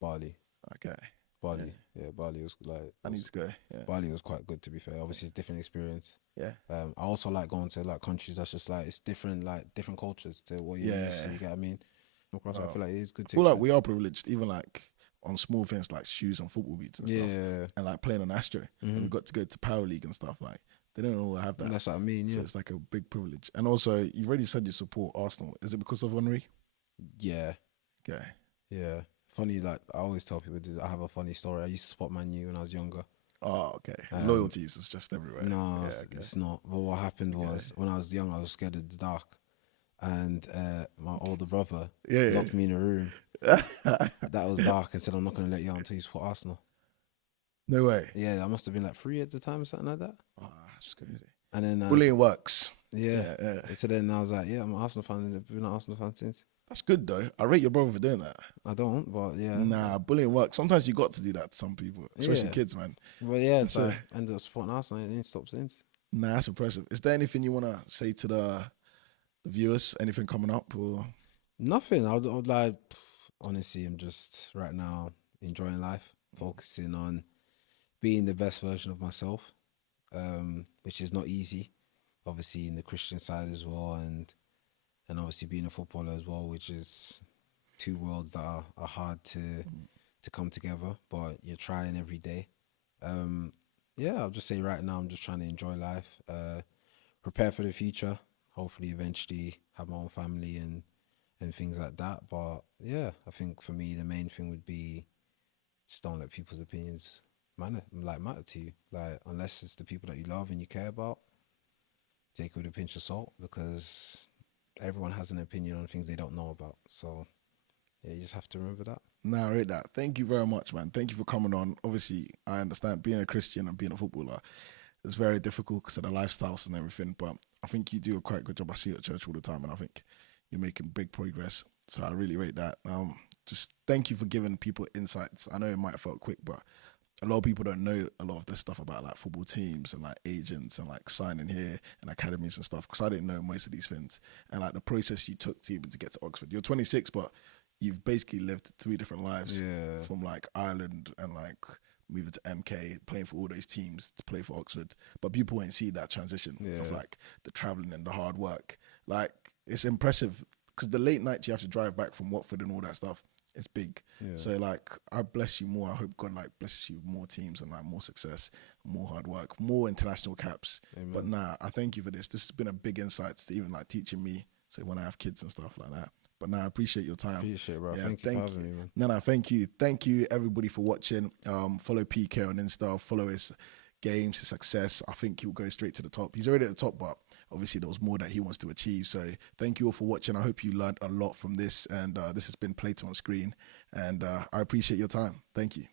Bali. Okay, Bali, yeah, Bali was like. I need to go. Yeah, Bali was quite good to be fair. Obviously, it's a different experience. yeah, I also like going to like countries that's just like it's different, like different cultures to what you're used to. Yeah. You get what I mean? Across, I Oh. feel like it is good. I To feel like experience. we are privileged, even like on small things like shoes and football beats and stuff, Yeah, and like playing on Astro. And we got to go to Power League and stuff. Like they don't all have that. that's what I mean. So Yeah, it's like a big privilege. And also, you've already said you support Arsenal. Is it because of Henry? yeah, Okay. yeah. Funny, like I always tell people, this, I have a funny story. I used to support Man U when I was younger. Oh, okay. Loyalties is just everywhere. No, Yeah, it's, okay. it's not. But what happened was when I was young, I was scared of the dark, and my older brother Yeah. locked me in a room that was dark and said, "I'm not going to let you out until you support Arsenal." No way. Yeah, I must have been like 3 at the time or something like that. Oh, that's crazy. And then Bullying works. yeah. Yeah. So then I was like, yeah, I'm an Arsenal fan, and I've been an Arsenal fan since. That's good though. I rate your brother for doing that. I don't, but yeah. Nah, bullying works. Sometimes you got to do that to some people, especially Yeah. kids, man. But yeah, And so so- I ended up supporting Arsenal and it didn't stop since. Nah, that's impressive. Is there anything you want to say to the viewers? Anything coming up? Or Nothing. I would like, honestly, I'm just right now enjoying life, focusing on being the best version of myself, which is not easy. Obviously, in the Christian side as well, and obviously being a footballer as well, which is two worlds that are hard to come together. But you're trying every day. Yeah, I'll just say right now I'm just trying to enjoy life, prepare for the future. Hopefully, eventually have my own family and things like that. But yeah, I think for me the main thing would be just don't let people's opinions matter to you. Like, unless it's the people that you love and you care about, take it with a pinch of salt, because everyone has an opinion on things they don't know about. So yeah, you just have to remember that. Nah, I rate that. Thank you very much, man. Thank you for coming on. Obviously, I understand being a Christian and being a footballer is very difficult because of the lifestyles and everything, but I think you do a quite good job. I see you at church all the time, and I think you're making big progress. So I really rate that. Just thank you for giving people insights. I know it might have felt quick, but a lot of people don't know a lot of this stuff about like football teams and like agents and like signing here and academies and stuff, because I didn't know most of these things. And like the process you took to even to get to Oxford. You're 26, but you've basically lived 3 different lives, from like Ireland and like moving to MK, playing for all those teams to play for Oxford. But people won't see that transition of like the traveling and the hard work. Like, it's impressive because the late nights you have to drive back from Watford and all that stuff, it's big. So like, I bless you more. I hope God like blesses you with more teams and like more success, more hard work, more international caps. Amen. But nah, I thank you for this. This has been a big insight to even like teaching me, so when I have kids and stuff like that. But nah, I appreciate your time. Appreciate it, bro. Thank you for having me, man. No, thank you. Thank you everybody for watching. Follow PK on Insta, follow his games, his success. I think he'll go straight to the top. He's already at the top, but obviously there was more that he wants to achieve. So thank you all for watching. I hope you learned a lot from this. And this has been Play To On Screen. And I appreciate your time. Thank you.